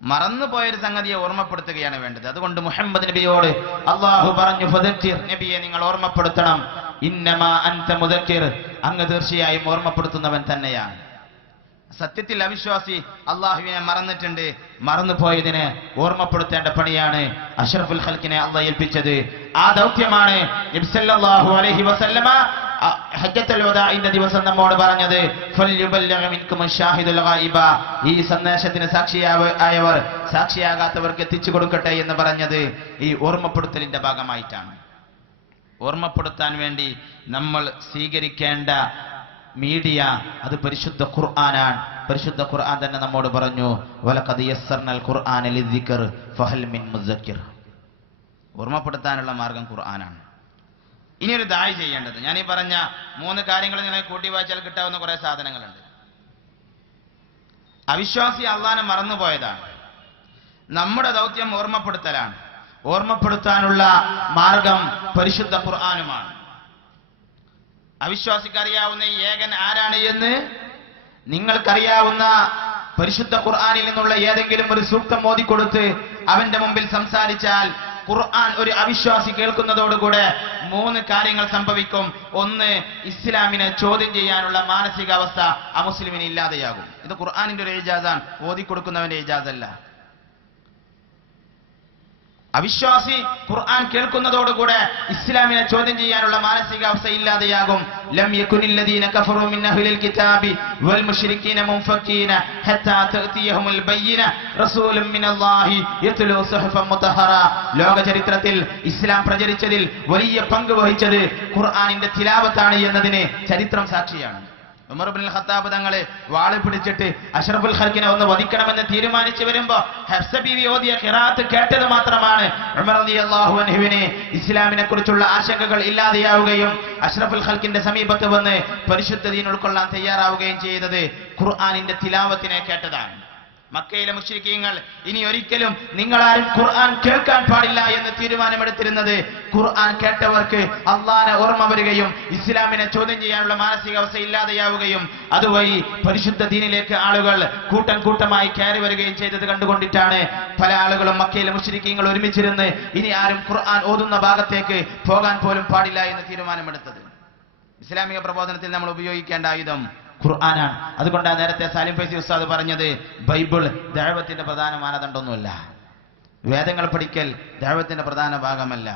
മറന്നുപോയൊരു സംഗതിയെ ഓർമ്മപ്പെടുത്തുകയാണ് വേണ്ടത്. അതുകൊണ്ട് മുഹമ്മദ് നബിയോട് അല്ലാഹു പറഞ്ഞു, ഫദക്കിർ, നബിയെ നിങ്ങൾ ഓർമ്മപ്പെടുത്തണം. ഇന്നമാ അൻത മുദക്കിർ, അങ്ങ് തീർച്ചയായും ഓർമ്മപ്പെടുത്തുന്നവൻ തന്നെയാണ്. സത്യത്തിൽ അവിശ്വാസി അള്ളാഹുവിനെ മറന്നിട്ടുണ്ട്. മറന്നുപോയതിനെ ഓർമ്മപ്പെടുത്തേണ്ട പണിയാണ് അഷ്റഫുൽ ഖൽഖിനെ അള്ളാഹ് ഏൽപ്പിച്ചത്. ആ ദൗത്യമാണ് നബി സല്ലല്ലാഹു അലൈഹി വസല്ലമ ഹജ്ജത്തുൽ വദാഇന്റെ ദിവസം നമ്മോട് പറഞ്ഞത്. ഫൽയുബല്ലിഗ് മിൻകും അശ്ശാഹിദുൽ ഗായിബ, ഈ സന്ദേശത്തിന് സാക്ഷിയായവർ സാക്ഷിയാകാത്തവർക്ക് എത്തിച്ചു കൊടുക്കട്ടെ എന്ന് പറഞ്ഞത് ഈ ഓർമ്മപ്പെടുത്തലിന്റെ ഭാഗമായിട്ടാണ്. ഓർമ്മപ്പെടുത്താൻ വേണ്ടി നമ്മൾ സ്വീകരിക്കേണ്ട മീഡിയ അത് പരിശുദ്ധ ഖുർആനാണ്. പരിശുദ്ധ ഖുർആൻ തന്നെ നമ്മോട് പറഞ്ഞു, വലഖദ് യസ്സർനൽ ഖുർആന ലിദ്ദിക്ർ ഫഹൽ മിൻ മുസക്കിർ. ഓർമ്മപ്പെടുത്താനുള്ള മാർഗം ഖുർആനാണ്. ഇനി ഒരു ദായി ചെയ്യേണ്ടത്, ഞാൻ ഈ പറഞ്ഞ 3 കാര്യങ്ങൾ നിങ്ങൾ കൂട്ടി വായിച്ചാൽ കിട്ടാവുന്ന കുറെ സാധനങ്ങളുണ്ട്. അവിശ്വാസി അള്ളാനെ മറന്നുപോയതാണ്. നമ്മുടെ ദൗത്യം ഓർമ്മപ്പെടുത്തലാണ്. ഓർമ്മപ്പെടുത്താനുള്ള മാർഗം പരിശുദ്ധ ഖുർആനുമാണ്. അവിശ്വാസിക്കറിയാവുന്ന ഈ ഏകൻ ആരാണ് എന്ന് നിങ്ങൾക്കറിയാവുന്ന പരിശുദ്ധ ഖുർആനിൽ നിന്നുള്ള ഏതെങ്കിലും ഒരു സൂക്തം ഓതിക്കൊടുത്ത് അവന്റെ മുമ്പിൽ സംസാരിച്ചാൽ ഖുർആൻ ഒരു അവിശ്വാസി കേൾക്കുന്നതോടുകൂടെ 3 കാര്യങ്ങൾ സംഭവിക്കും. ഒന്ന്, ഇസ്ലാമിനെ ചോദ്യം ചെയ്യാനുള്ള മാനസികാവസ്ഥ അമുസ്ലിമിന് ഇല്ലാതെയാകും. ഇത് ഖുർആനിന്റെ ഒരു ഇജാസാണ്, ഓതിക്കൊടുക്കുന്നവന്റെ ഇജാസല്ല. അവിശ്വാസി ഖുർആൻ കേൾക്കുന്നതോടുകൂടെ ഇസ്ലാമിനെ ചോദ്യം ചെയ്യാനുള്ള മാനസികാവസ്ഥ ഇല്ലാതെയാകും. ലം യകുനില്ലദീന കഫറൂ മിൻ അഹ്ലിൽ കിതാബി വൽ മുശ്രിക്കീന മുൻഫക്കീന ഹത്താ തഅതിയഹുൽ ബയ്യിന റസൂലുൻ മിനല്ലാഹി യത്ലൂ സുഹഫൻ മുതഹറ. ലോക ചരിത്രത്തിൽ ഇസ്ലാം പ്രചരിച്ചതിൽ വലിയ പങ്ക് വഹിച്ചത് ഖുർആനിന്റെ തിലാവത്താണ് എന്നതിന് ചരിത്രം സാക്ഷിയാണ്. ഉമർ ഇബ്നുൽ ഖത്താബ് തങ്ങളെ വാള് പിടിച്ചിട്ട് അഷ്റഫുൽ ഖൽഖിനെ ഒന്ന് വധിക്കണമെന്ന് തീരുമാനിച്ചു വരുമ്പോ ഹഫ്സ ബീവി ഓതിയ ഖിറാഅത്ത് കേട്ടത് മാത്രമാണ് ഉമർ റളിയല്ലാഹു അൻഹുവിനെ ഇസ്ലാമിനെ കുറിച്ചുള്ള ആശങ്കകൾ ഇല്ലാതെയാവുകയും അഷ്റഫുൽ ഖൽഖിന്റെ സമീപത്ത് വന്ന് പരിശുദ്ധ ദീൻ ഉൾക്കൊള്ളാൻ തയ്യാറാവുകയും ചെയ്തത് ഖുർആനിന്റെ തിലാവത്തിനെ കേട്ടതാണ്. മക്കയിലെ മുശ്രിക്കീങ്ങൾ ഇനി ഒരിക്കലും നിങ്ങളാരും ഖുർആൻ കേൾക്കാൻ പാടില്ല എന്ന് തീരുമാനമെടുത്തിരുന്നത് ഖുർആൻ കേട്ടവർക്ക് അള്ളാഹനെ ഓർമ്മ വരികയും ഇസ്ലാമിനെ ചോദ്യം ചെയ്യാനുള്ള മാനസികാവസ്ഥ ഇല്ലാതെയാവുകയും അതുവഴി പരിശുദ്ധ ദീനിലേക്ക് ആളുകൾ കൂട്ടം കൂട്ടമായി കയറി വരികയും ചെയ്തത് കണ്ടുകൊണ്ടിട്ടാണ് പല ആളുകളും മക്കയിലെ മുശ്രിക്കീങ്ങൾ ഒരുമിച്ചിരുന്ന് ഇനി ആരും ഖുർആൻ ഓതുന്ന ഭാഗത്തേക്ക് പോകാൻ പോലും പാടില്ല എന്ന് തീരുമാനമെടുത്തത്. ഇസ്ലാമിക പ്രബോധനത്തിൽ നമ്മൾ ഉപയോഗിക്കേണ്ട ആയുധം ഖുർആനാണ്. അതുകൊണ്ടാണ് നേരത്തെ സാലിം ഫൈസി ഉസ്താദ് പറഞ്ഞത് ബൈബിൾ ദഅവത്തിന്റെ പ്രധാന മാനദണ്ഡമൊന്നുമല്ല. വേദങ്ങൾ പഠിക്കൽ ദഅവത്തിന്റെ പ്രധാന ഭാഗമല്ല.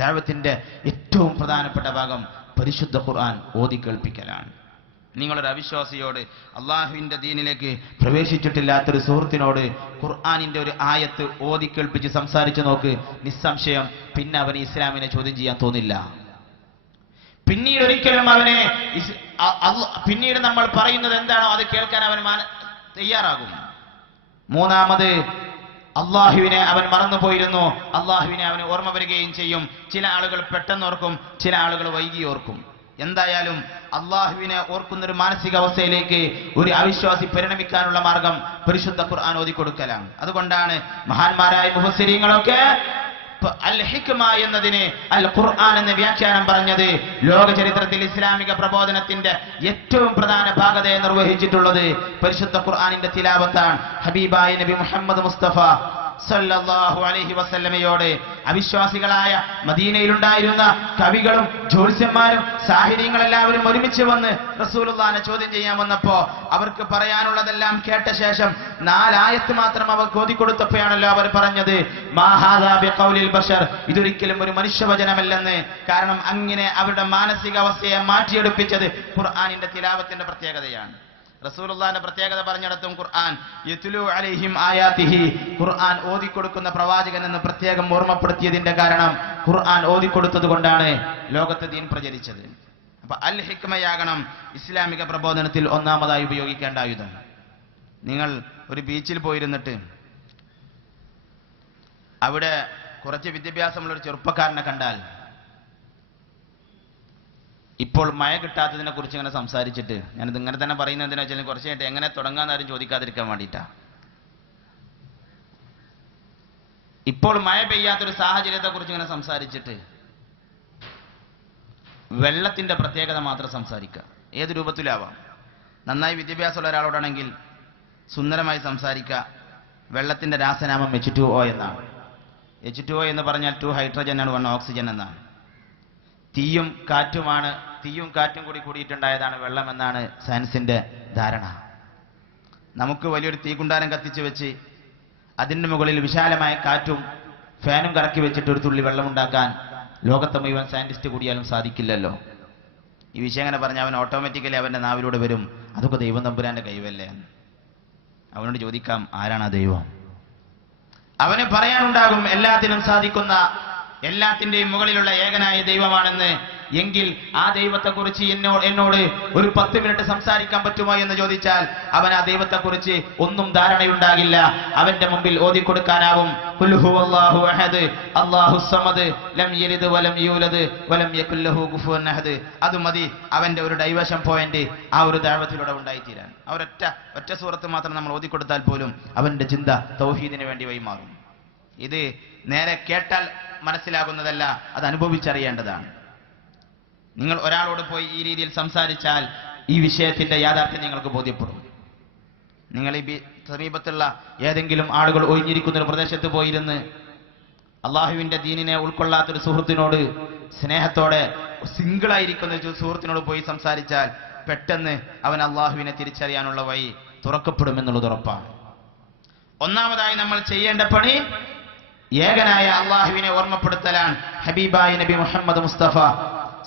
ദഅവത്തിന്റെ ഏറ്റവും പ്രധാനപ്പെട്ട ഭാഗം പരിശുദ്ധ ഖുർആൻ ഓതി കേൾപ്പിക്കലാണ്. നിങ്ങളൊരു അവിശ്വാസിയോട്, അള്ളാഹുവിന്റെ ദീനിലേക്ക് പ്രവേശിച്ചിട്ടില്ലാത്തൊരു സുഹൃത്തിനോട് ഖുർആനിന്റെ ഒരു ആയത്ത് ഓതി കേൾപ്പിച്ച് സംസാരിച്ചു നോക്ക്, നിസ്സംശയം പിന്നെ അവന് ഇസ്ലാമിനെ ചോദ്യം ചെയ്യാൻ തോന്നില്ല. പിന്നീട് ഒരിക്കലും അവനെ പിന്നീട് നമ്മൾ പറയുന്നത് എന്താണോ അത് കേൾക്കാൻ അവൻ തയ്യാറാകും. മൂന്നാമത് അള്ളാഹുവിനെ അവൻ മറന്നുപോയിരുന്നു, അള്ളാഹുവിനെ അവന് ഓർമ്മ വരികയും ചെയ്യും. ചില ആളുകൾ പെട്ടെന്ന് ഓർക്കും, ചില ആളുകൾ വൈകി ഓർക്കും. എന്തായാലും അള്ളാഹുവിനെ ഓർക്കുന്നൊരു മാനസികാവസ്ഥയിലേക്ക് ഒരു അവിശ്വാസി പരിണമിക്കാനുള്ള മാർഗം പരിശുദ്ധ ഖുർആൻ ഓതിക്കൊടുക്കലാണ്. അതുകൊണ്ടാണ് മഹാന്മാരായ മുഫസ്സിരീങ്ങളൊക്കെ അൽ ഹിക്മ എന്നതിന് അൽ ഖുർആൻ എന്ന വ്യാഖ്യാനം പറഞ്ഞത് ലോക ചരിത്രത്തിൽ ഇസ്ലാമിക പ്രബോധനത്തിന്റെ ഏറ്റവും പ്രധാന ഭാഗതയെ നിർവഹിച്ചിട്ടുള്ളത് പരിശുദ്ധ ഖുർആനിന്റെ തിലാവത്താണ്. ഹബീബായ നബി മുഹമ്മദ് മുസ്തഫ സല്ലല്ലാഹു അലൈഹി വസല്ലമയോട് അവിശ്വാസികളായ മദീനയിലുണ്ടായിരുന്ന കവികളും ജ്യോത്സ്യന്മാരും സാഹിര്യങ്ങളെല്ലാവരും ഒരുമിച്ച് വന്ന് റസൂലുള്ളാഹിനെ ചോദ്യം ചെയ്യാൻ വന്നപ്പോ അവർക്ക് പറയാനുള്ളതെല്ലാം കേട്ട ശേഷം 4 ആയത്ത് മാത്രം അവർക്ക് ഓതിക്കൊടുത്തപ്പോഴാണല്ലോ അവർ പറഞ്ഞത് മാ ഹാദാ ബിഖൗലിൽ ബശർ, ഇതൊരിക്കലും ഒരു മനുഷ്യവചനമല്ലെന്ന്. കാരണം അങ്ങനെ അവരുടെ മാനസികാവസ്ഥയെ മാറ്റിയെടുപ്പിച്ചത് ഖുർആനിന്റെ തിലാവത്തിന്റെ പ്രത്യേകതയാണ്. റസൂലുള്ളാഹിന്റെ പ്രത്യേകത പറഞ്ഞിടത്തും ഖുർആൻ യത്ലു അലൈഹിം ആയാതിഹി, ഖുർആൻ ഓതിക്കൊടുക്കുന്ന പ്രവാചകൻ എന്ന് പ്രത്യേകം ഓർമ്മപ്പെടുത്തിയതിന്റെ കാരണം ഖുർആൻ ഓതിക്കൊടുത്തത് കൊണ്ടാണ് ലോകത്ത് ദീൻ പ്രചരിച്ചത്. അപ്പൊ അൽ ഹിക്മയാകണം ഇസ്ലാമിക പ്രബോധനത്തിൽ ഒന്നാമതായി ഉപയോഗിക്കേണ്ട ആയുധം. നിങ്ങൾ ഒരു ബീച്ചിൽ പോയിരുന്നിട്ട് അവിടെ കുറച്ച് വിദ്യാഭ്യാസമുള്ള ഒരു ചെറുപ്പക്കാരനെ കണ്ടാൽ ഇപ്പോൾ മഴ കിട്ടാത്തതിനെ കുറിച്ച് ഇങ്ങനെ സംസാരിച്ചിട്ട്, ഞാനിത് ഇങ്ങനെ തന്നെ പറയുന്നതിനെ വെച്ചാൽ കുറച്ച് കഴിഞ്ഞിട്ട് എങ്ങനെ തുടങ്ങാന്നാരും ചോദിക്കാതിരിക്കാൻ വേണ്ടിയിട്ടാ. ഇപ്പോൾ മഴ പെയ്യാത്തൊരു സാഹചര്യത്തെ കുറിച്ച് ഇങ്ങനെ സംസാരിച്ചിട്ട് വെള്ളത്തിന്റെ പ്രത്യേകത മാത്രം സംസാരിക്കുക. ഏത് രൂപത്തിലാവാം. നന്നായി വിദ്യാഭ്യാസമുള്ള ഒരാളോടാണെങ്കിൽ സുന്ദരമായി സംസാരിക്കുക. വെള്ളത്തിന്റെ രാസനാമം H2O എന്നാണ്. H2O എന്ന് പറഞ്ഞാൽ 2 ഹൈഡ്രജൻ ആണ് 1 ഓക്സിജൻ എന്നാണ്. തീയും കാറ്റും കൂടി കൂടിയിട്ടുണ്ടായതാണ് വെള്ളം എന്നാണ് സയൻസിന്റെ ധാരണ. നമുക്ക് വലിയൊരു തീകുണ്ടാരം കത്തിച്ചു വെച്ച് അതിൻ്റെ മുകളിൽ വിശാലമായ കാറ്റും ഫാനും കറക്കി വെച്ചിട്ട് ഒരു തുള്ളി വെള്ളം ഉണ്ടാക്കാൻ ലോകത്തെ മുഴുവൻ സയന്റിസ്റ്റ് കൂടിയാലും സാധിക്കില്ലല്ലോ. ഈ വിഷയം അങ്ങനെ പറഞ്ഞാൽ അവൻ ഓട്ടോമാറ്റിക്കലി അവന്റെ നാവിലൂടെ വരും, അതൊക്കെ ദൈവം തമ്പുരാന്റെ കൈവല്ലേ. അവനോട് ചോദിക്കാം, ആരാണ് ആ ദൈവം? അവന് പറയാനുണ്ടാകും എല്ലാത്തിനും സാധിക്കുന്ന, എല്ലാത്തിന്റെയും മുകളിലുള്ള ഏകനായ ദൈവമാണെന്ന്. എങ്കിൽ ആ ദൈവത്തെക്കുറിച്ച് എന്നോട് ഒരു 10 മിനിറ്റ് സംസാരിക്കാൻ പറ്റുമോ എന്ന് ചോദിച്ചാൽ അവൻ ആ ദൈവത്തെക്കുറിച്ച് ഒന്നും ധാരണയുണ്ടാകില്ല. അവന്റെ മുമ്പിൽ ഓതിക്കൊടുക്കാനാവും ഖുൽ ഹുവല്ലാഹു അഹദ് അല്ലാഹുസ് സമദ് ലം യലിദ് വലം യൂലദ് വലം യകുൽ ലഹു കുഫുവൻ അഹദ്. അത് മതി അവന്റെ ഒരു ഡൈവേഷൻ പോയിന്റ് ആ ഒരു ദഅവത്തിലൂടെ ഉണ്ടായിത്തീരാൻ. ഒറ്റ സൂറത്ത് മാത്രം നമ്മൾ ഓതിക്കൊടുത്താൽ പോലും അവന്റെ ചിന്ത തൗഹീദിന് വേണ്ടി വഴിമാറും. ഇത് നേരെ കേട്ടാൽ മനസ്സിലാകുന്നതല്ല, അത് അനുഭവിച്ചറിയേണ്ടതാണ്. നിങ്ങൾ ഒരാളോട് പോയി ഈ രീതിയിൽ സംസാരിച്ചാൽ ഈ വിഷയത്തിന്റെ യാഥാർത്ഥ്യം നിങ്ങൾക്ക് ബോധ്യപ്പെടും. നിങ്ങൾ ഈ സമീപത്തുള്ള ഏതെങ്കിലും ആളുകൾ ഒഴിഞ്ഞിരിക്കുന്ന ഒരു പ്രദേശത്ത് പോയിരുന്ന് അള്ളാഹുവിന്റെ ദീനിനെ ഉൾക്കൊള്ളാത്തൊരു സുഹൃത്തിനോട് സ്നേഹത്തോടെ സിംഗിളായിരിക്കുന്ന ഒരു സുഹൃത്തിനോട് പോയി സംസാരിച്ചാൽ പെട്ടെന്ന് അവൻ അള്ളാഹുവിനെ തിരിച്ചറിയാനുള്ള വഴി തുറക്കപ്പെടുമെന്നുള്ളത് ഉറപ്പാണ്. ഒന്നാമതായി നമ്മൾ ചെയ്യേണ്ട പണി ഏകനായ അള്ളാഹുവിനെ ഓർമ്മപ്പെടുത്തലാണ്. ഹബീബായ നബി മുഹമ്മദ് മുസ്തഫ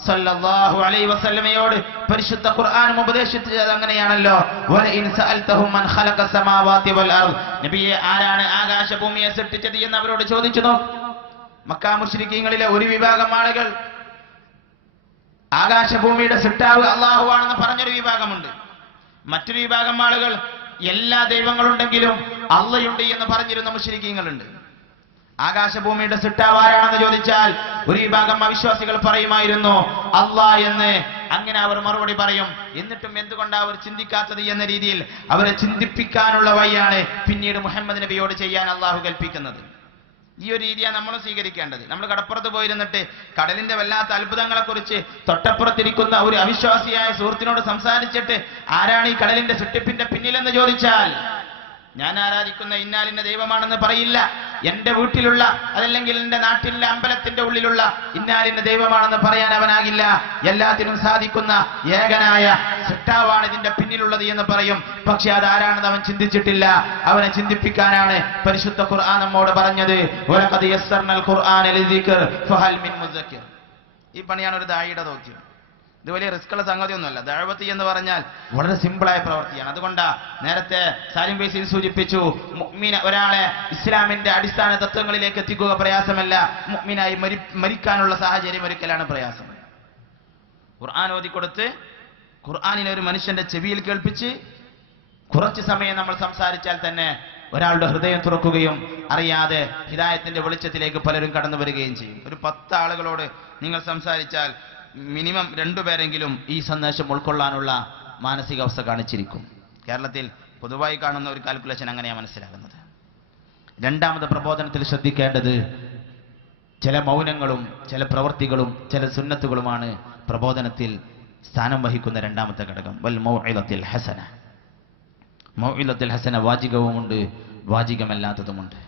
സല്ലല്ലാഹു അലൈഹി വസല്ലമയോട് പരിശുദ്ധ ഖുർആൻ ഉപദേശിച്ചത് അങ്ങനെയാണല്ലോ. വലഇൻ സഅൽതഹും മൻ ഖലഖ സമാവാതി വൽ അർദ്, നബിയെ ആരാണ് ആകാശഭൂമിയെ സൃഷ്ടിച്ചത് എന്ന് അവരോട് ചോദിച്ചു നോക്ക്. മക്കാ മുശ്രിക്കീങ്ങളിലെ ഒരു വിഭാഗം ആളുകൾ ആകാശഭൂമിയുടെ സൃഷ്ടാവ് അല്ലാഹു ആണെന്ന് പറഞ്ഞൊരു വിഭാഗമുണ്ട്. മറ്റൊരു വിഭാഗം ആളുകൾ എല്ലാ ദൈവങ്ങളുണ്ടെങ്കിലും അള്ളയുണ്ട് എന്ന് പറഞ്ഞിരുന്ന മുശ്രിക്കീങ്ങളുണ്ട്. ആകാശഭൂമിയുടെ സൃഷ്ടാവ് ആരാണെന്ന് ചോദിച്ചാൽ ഒരു വിഭാഗം അവിശ്വാസികൾ പറയുമായിരുന്നു അല്ലാഹ് എന്ന്. അങ്ങനെ അവർ മറുപടി പറയും. എന്നിട്ടും എന്തുകൊണ്ടാണ് അവർ ചിന്തിക്കാത്തത് എന്ന രീതിയിൽ അവരെ ചിന്തിപ്പിക്കാനുള്ള വഴിയാണ് പിന്നീട് മുഹമ്മദ് നബിയോട് ചെയ്യാൻ അള്ളാഹു കൽപ്പിക്കുന്നത്. ഈ ഒരു രീതിയാണ് നമ്മൾ സ്വീകരിക്കേണ്ടത്. നമ്മൾ കടപ്പുറത്ത് പോയിരുന്നിട്ട് കടലിന്റെ വല്ലാത്ത അത്ഭുതങ്ങളെ കുറിച്ച് തൊട്ടപ്പുറത്തിരിക്കുന്ന ഒരു അവിശ്വാസിയായ സുഹൃത്തിനോട് സംസാരിച്ചിട്ട് ആരാണ് ഈ കടലിന്റെ സൃഷ്ടിപ്പിന്റെ പിന്നിലെന്ന് ചോദിച്ചാൽ ഞാൻ ആരാധിക്കുന്ന ഇന്നാലിന്റെ ദൈവമാണെന്ന് പറയില്ല. എന്റെ വീട്ടിലുള്ള അതല്ലെങ്കിൽ എന്റെ നാട്ടിലെ അമ്പലത്തിന്റെ ഉള്ളിലുള്ള ഇന്നാലിന്റെ ദൈവമാണെന്ന് പറയാൻ അവനാകില്ല. എല്ലാത്തിനും സാധിക്കുന്ന ഏകനായ സൃഷ്ടാവാണ് ഇതിന്റെ പിന്നിലുള്ളത് എന്ന് പറയും. പക്ഷെ അതാരാണെന്ന് അവൻ ചിന്തിച്ചിട്ടില്ല. അവനെ ചിന്തിപ്പിക്കാനാണ് പരിശുദ്ധ ഖുർആൻ നമ്മോട് പറഞ്ഞത്, വലഖദ് യസ്സർനൽ ഖുർആന ലിദ്ദിക്ർ ഫഹൽ മിൻ മുദക്കിർ. ഈ പണിയാണ് ഒരു ദായിയുടെ ദൗത്യം. ഇത് വലിയ റിസ്ക്കുള്ള സംഗതിയൊന്നുമല്ല. ദഅവത്ത് എന്ന് പറഞ്ഞാൽ വളരെ സിമ്പിളായ പ്രവൃത്തിയാണ്. അതുകൊണ്ടാ നേരത്തെ സാലിം ബൈസിൽ സൂചിപ്പിച്ചു, മുഅ്മിന ഒരാളെ ഇസ്ലാമിന്റെ അടിസ്ഥാന തത്വങ്ങളിലേക്ക് എത്തിക്കുക പ്രയാസമല്ല, മുഅ്മിനായി മരിക്കാനുള്ള സാഹചര്യം ഒരുക്കലാണ് പ്രയാസം. ഖുർആൻ ഓതിക്കൊടുത്ത് ഖുർആനിനെ ഒരു മനുഷ്യന്റെ ചെവിയിൽ കേൾപ്പിച്ച് കുറച്ച് സമയം നമ്മൾ സംസാരിച്ചാൽ തന്നെ ഒരാളുടെ ഹൃദയം തുറക്കുകയും അറിയാതെ ഹിദായത്തിന്റെ വെളിച്ചത്തിലേക്ക് പലരും കടന്നു വരികയും ചെയ്യും. ഒരു 10 ആളുകളോട് നിങ്ങൾ സംസാരിച്ചാൽ മിനിമം 2 പേരെങ്കിലും ഈ സന്ദേശം ഉൾക്കൊള്ളാനുള്ള മാനസികാവസ്ഥ കാണിച്ചിരിക്കും. കേരളത്തിൽ പൊതുവായി കാണുന്ന ഒരു കാൽക്കുലേഷൻ അങ്ങനെയാണ് മനസ്സിലാകുന്നത്. രണ്ടാമത് പ്രബോധനത്തിൽ ശ്രദ്ധിക്കേണ്ടത് ചില മൗനങ്ങളും ചില പ്രവൃത്തികളും ചില സുന്നത്തുകളുമാണ് പ്രബോധനത്തിൽ സ്ഥാനം വഹിക്കുന്ന രണ്ടാമത്തെ ഘടകം. വൽ മൗഇദത്തുൽ ഹസന. മൗഇദത്തുൽ ഹസന വാചികവുമുണ്ട്, വാചികമല്ലാത്തതുമുണ്ട്.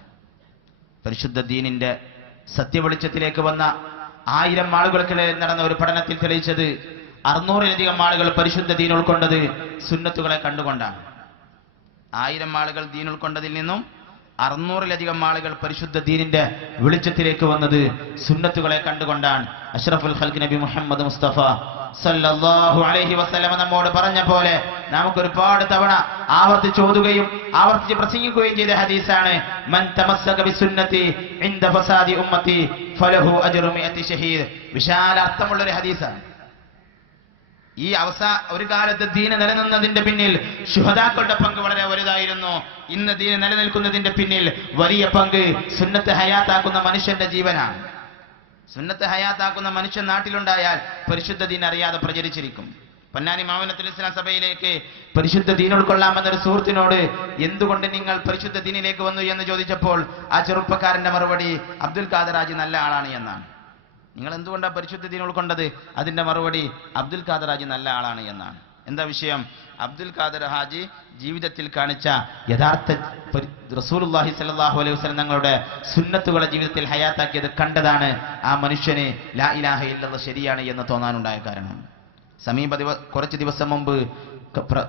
പരിശുദ്ധ ദീനിന്റെ സത്യവെളിച്ചത്തിലേക്ക് വന്ന 1000 ആളുകൾക്കിടയിൽ നടന്ന ഒരു പഠനത്തിൽ തെളിയിച്ചത് 600-ലധികം ആളുകൾ പരിശുദ്ധ ദീൻ ഉൾക്കൊണ്ടത് സുന്നത്തുകളെ കണ്ടുകൊണ്ടാണ്. 1000 ആളുകൾ ദീൻ ഉൾക്കൊണ്ടതിൽ നിന്നും 600-ലധികം ആളുകൾ പരിശുദ്ധ ദീനിന്റെ വെളിച്ചത്തിലേക്ക് വന്നത് സുന്നത്തുകളെ കണ്ടുകൊണ്ടാണ്. അഷ്റഫുൽ ഖൽഖ് നബി മുഹമ്മദ് മുസ്തഫ സല്ലല്ലാഹു അലൈഹി വസല്ലം നമ്മോട് പറഞ്ഞ പോലെ നമുക്ക് ഒരുപാട് തവണ ആവർത്തിച്ച് ഓതുകയും ആവർത്തിച്ച് പ്രസംഗിക്കുകയും ചെയ്ത ഹദീസാണ്, മൻ തമസ്സക ബിസുന്നതി ഇൻദ ഫസാദി ഉമ്മത്തി ഫലഹു അജ്റു മിഅതി ഷഹീദ്. വിശാല അർത്ഥമുള്ള ഒരു ഹദീസാണ്. ഈ ഒരു കാലത്ത് ദീന് നിലനിന്നതിന്റെ പിന്നിൽ ശുഹദാക്കളുടെ പങ്ക് വളരെ വലുതായിരുന്നു. ഇന്ന് ദീന് നിലനിൽക്കുന്നതിന്റെ പിന്നിൽ വലിയ പങ്ക് സുന്നത്ത് ഹയാത്താക്കുന്ന മനുഷ്യന്റെ ജീവനാണ്. സുന്നത്ത് ഹയാത്താക്കുന്ന മനുഷ്യൻ നാട്ടിലുണ്ടായാൽ പരിശുദ്ധ ദീൻ അറിയാതെ പ്രചരിച്ചിരിക്കും. പൊന്നാനി മാവനത്തുൽ ഇസ്ലാം സഭയിലേക്ക് പരിശുദ്ധ ദീൻ ഉൾക്കൊള്ളാമെന്നൊരു സുഹൃത്തിനോട് എന്തുകൊണ്ട് നിങ്ങൾ പരിശുദ്ധ ദീനിലേക്ക് വന്നു എന്ന് ചോദിച്ചപ്പോൾ ആ ചെറുപ്പക്കാരന്റെ മറുപടി അബ്ദുൽ ഖാദർ ഹാജി നല്ല ആളാണ് എന്നാണ്. നിങ്ങൾ എന്തുകൊണ്ടാണ് പരിശുദ്ധ ദീൻ ഉൾക്കൊണ്ടത്? അതിന്റെ മറുപടി അബ്ദുൽ ഖാദർ ഹാജി നല്ല ആളാണ് എന്നാണ്. എന്താ വിഷയം? അബ്ദുൽ ഖാദർ ഹാജി ജീവിതത്തിൽ കാണിച്ച യഥാർത്ഥ റസൂലുള്ളാഹി സ്വല്ലല്ലാഹു അലൈഹി വസല്ലം തങ്ങളുടെ സുന്നത്തുകളെ ജീവിതത്തിൽ ഹയാത്താക്കിയത് കണ്ടതാണ് ആ മനുഷ്യന് ലാ ഇലാഹ ഇല്ലല്ലാഹ് ശരിയാണ് എന്ന് തോന്നാനുണ്ടായ കാരണം. കുറച്ച് ദിവസം മുമ്പ്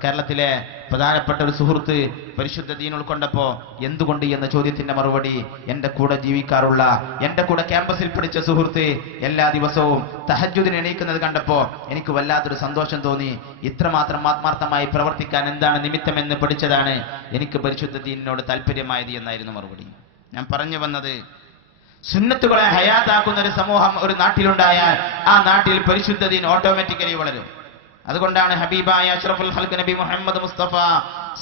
കേരളത്തിലെ പ്രധാനപ്പെട്ട ഒരു സുഹൃത്ത് പരിശുദ്ധ ദീൻ ഉൾക്കൊണ്ടപ്പോ എന്തുകൊണ്ട് എന്ന ചോദ്യത്തിന്റെ മറുപടി, എന്റെ കൂടെ ജീവിക്കാറുള്ള എന്റെ കൂടെ ക്യാമ്പസിൽ പഠിച്ച സുഹൃത്ത് എല്ലാ ദിവസവും തഹജ്ജുദിന് എണീക്കുന്നത് കണ്ടപ്പോ എനിക്ക് വല്ലാത്തൊരു സന്തോഷം തോന്നി. ഇത്രമാത്രം ആത്മാർത്ഥമായി പ്രവർത്തിക്കാൻ എന്താണ് നിമിത്തമെന്ന് പഠിച്ചതാണ് എനിക്ക് പരിശുദ്ധ ദീനിനോട് താല്പര്യമായത് എന്നായിരുന്നു മറുപടി. ഞാൻ പറഞ്ഞു വന്നത്, സുന്നത്തുകളെ ഹയാത്താക്കുന്ന ഒരു സമൂഹം ഒരു നാട്ടിലുണ്ടായാൽ ആ നാട്ടിൽ പരിശുദ്ധ ദീൻ ഓട്ടോമാറ്റിക്കലി വളരും. അതുകൊണ്ടാണ് ഹബീബായ അഷ്റഫുൽ ഖൽഖ് നബി മുഹമ്മദ് മുസ്തഫ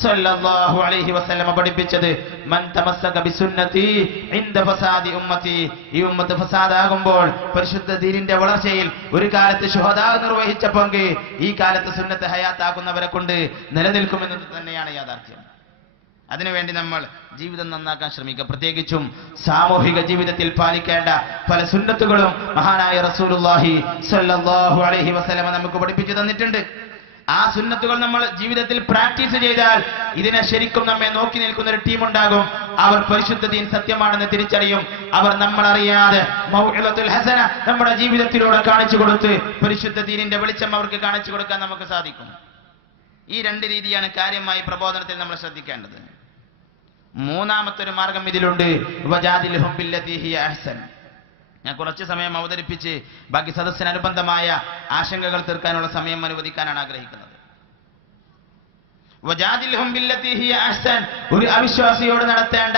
സല്ലല്ലാഹു അലൈഹി വസല്ലം പഠിപ്പിച്ചത്, മൻ തമസ്സക ബിസുന്നതി ഇൻദ ഫസാദി ഉമ്മതി. ഈ ഉമ്മത്ത് ഫസാദാകുമ്പോൾ പരിശുദ്ധ ദീനിന്റെ വളർച്ചയിൽ ഒരു കാലത്ത് ശുഹദാ നിർവഹിച്ച പങ്ക് ഈ കാലത്ത് സുന്നത്ത് ഹയാത്താക്കുന്നവരെ കൊണ്ട് നിലനിൽക്കുമെന്നത് തന്നെയാണ് യാഥാർത്ഥ്യം. അതിനുവേണ്ടി നമ്മൾ ജീവിതം നന്നാക്കാൻ ശ്രമിക്കുക. പ്രത്യേകിച്ചും സാമൂഹിക ജീവിതത്തിൽ പാലിക്കേണ്ട പല സുന്നത്തുകളും മഹാനായ റസൂലുള്ളാഹി സ്വല്ലല്ലാഹു അലൈഹി വസല്ലം നമുക്ക് പഠിപ്പിച്ചു തന്നിട്ടുണ്ട്. ആ സുന്നത്തുകൾ നമ്മൾ ജീവിതത്തിൽ പ്രാക്ടീസ് ചെയ്താൽ ഇതിനെ ശരിക്കും നമ്മെ നോക്കി നിൽക്കുന്ന ഒരു ടീം ഉണ്ടാകും. അവർ പരിശുദ്ധ ദീൻ സത്യമാണെന്ന് തിരിച്ചറിയും. അവർ നമ്മളറിയാതെ മൗഇദത്തുൽ ഹസന നമ്മുടെ ജീവിതത്തിലൂടെ കാണിച്ചു കൊടുത്ത് പരിശുദ്ധ ദീനിന്റെ വെളിച്ചം അവർക്ക് കാണിച്ചു കൊടുക്കാൻ നമുക്ക് സാധിക്കും. ഈ 2 രീതിയാണ് കാര്യമായി പ്രബോധനത്തിൽ നമ്മൾ ശ്രദ്ധിക്കേണ്ടത്. മൂന്നാമത്തെ ഒരു മാർഗം ഇതിലുണ്ട്, വജാദിൽഹും ബില്ലതി ഹിയ അഹ്സൻ. ഞാൻ കുറച്ച് സമയം അവതരിപ്പിച്ച് ബാക്കി സദസ്സിന് അനുബന്ധമായ ആശങ്കകൾ തീർക്കാനുള്ള സമയം അനുവദിക്കാനാണ് ആഗ്രഹിക്കുന്നത്. വജാദിൽഹും ബില്ലതി ഹിയ അഹ്സൻ, ഒരു അവിശ്വാസിയോട് നടത്തേണ്ട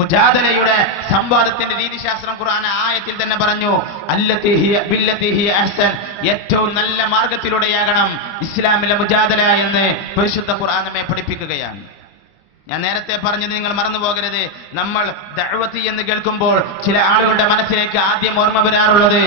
മുജാദലയുടെ സംവാദത്തിന്റെ രീതിശാസ്ത്രം ഖുർആൻ ആയത്തിൽ തന്നെ പറഞ്ഞു, അല്ലതി ഹിയ ബില്ലതി ഹിയ അഹ്സൻ, ഏറ്റവും നല്ല മാർഗത്തിലൂടെയാകണം ഇസ്ലാമിലെ മുജാദല എന്ന് പരിശുദ്ധ ഖുർആൻ നമ്മെ പഠിപ്പിക്കുകയാണ്. ഞാൻ നേരത്തെ പറഞ്ഞത് നിങ്ങൾ മറന്നു പോകരുത്. നമ്മൾ ദഅവത്ത് എന്ന് കേൾക്കുമ്പോൾ ചില ആളുകളുടെ മനസ്സിലേക്ക് ആദ്യം ഓർമ്മ വരാറുള്ളത്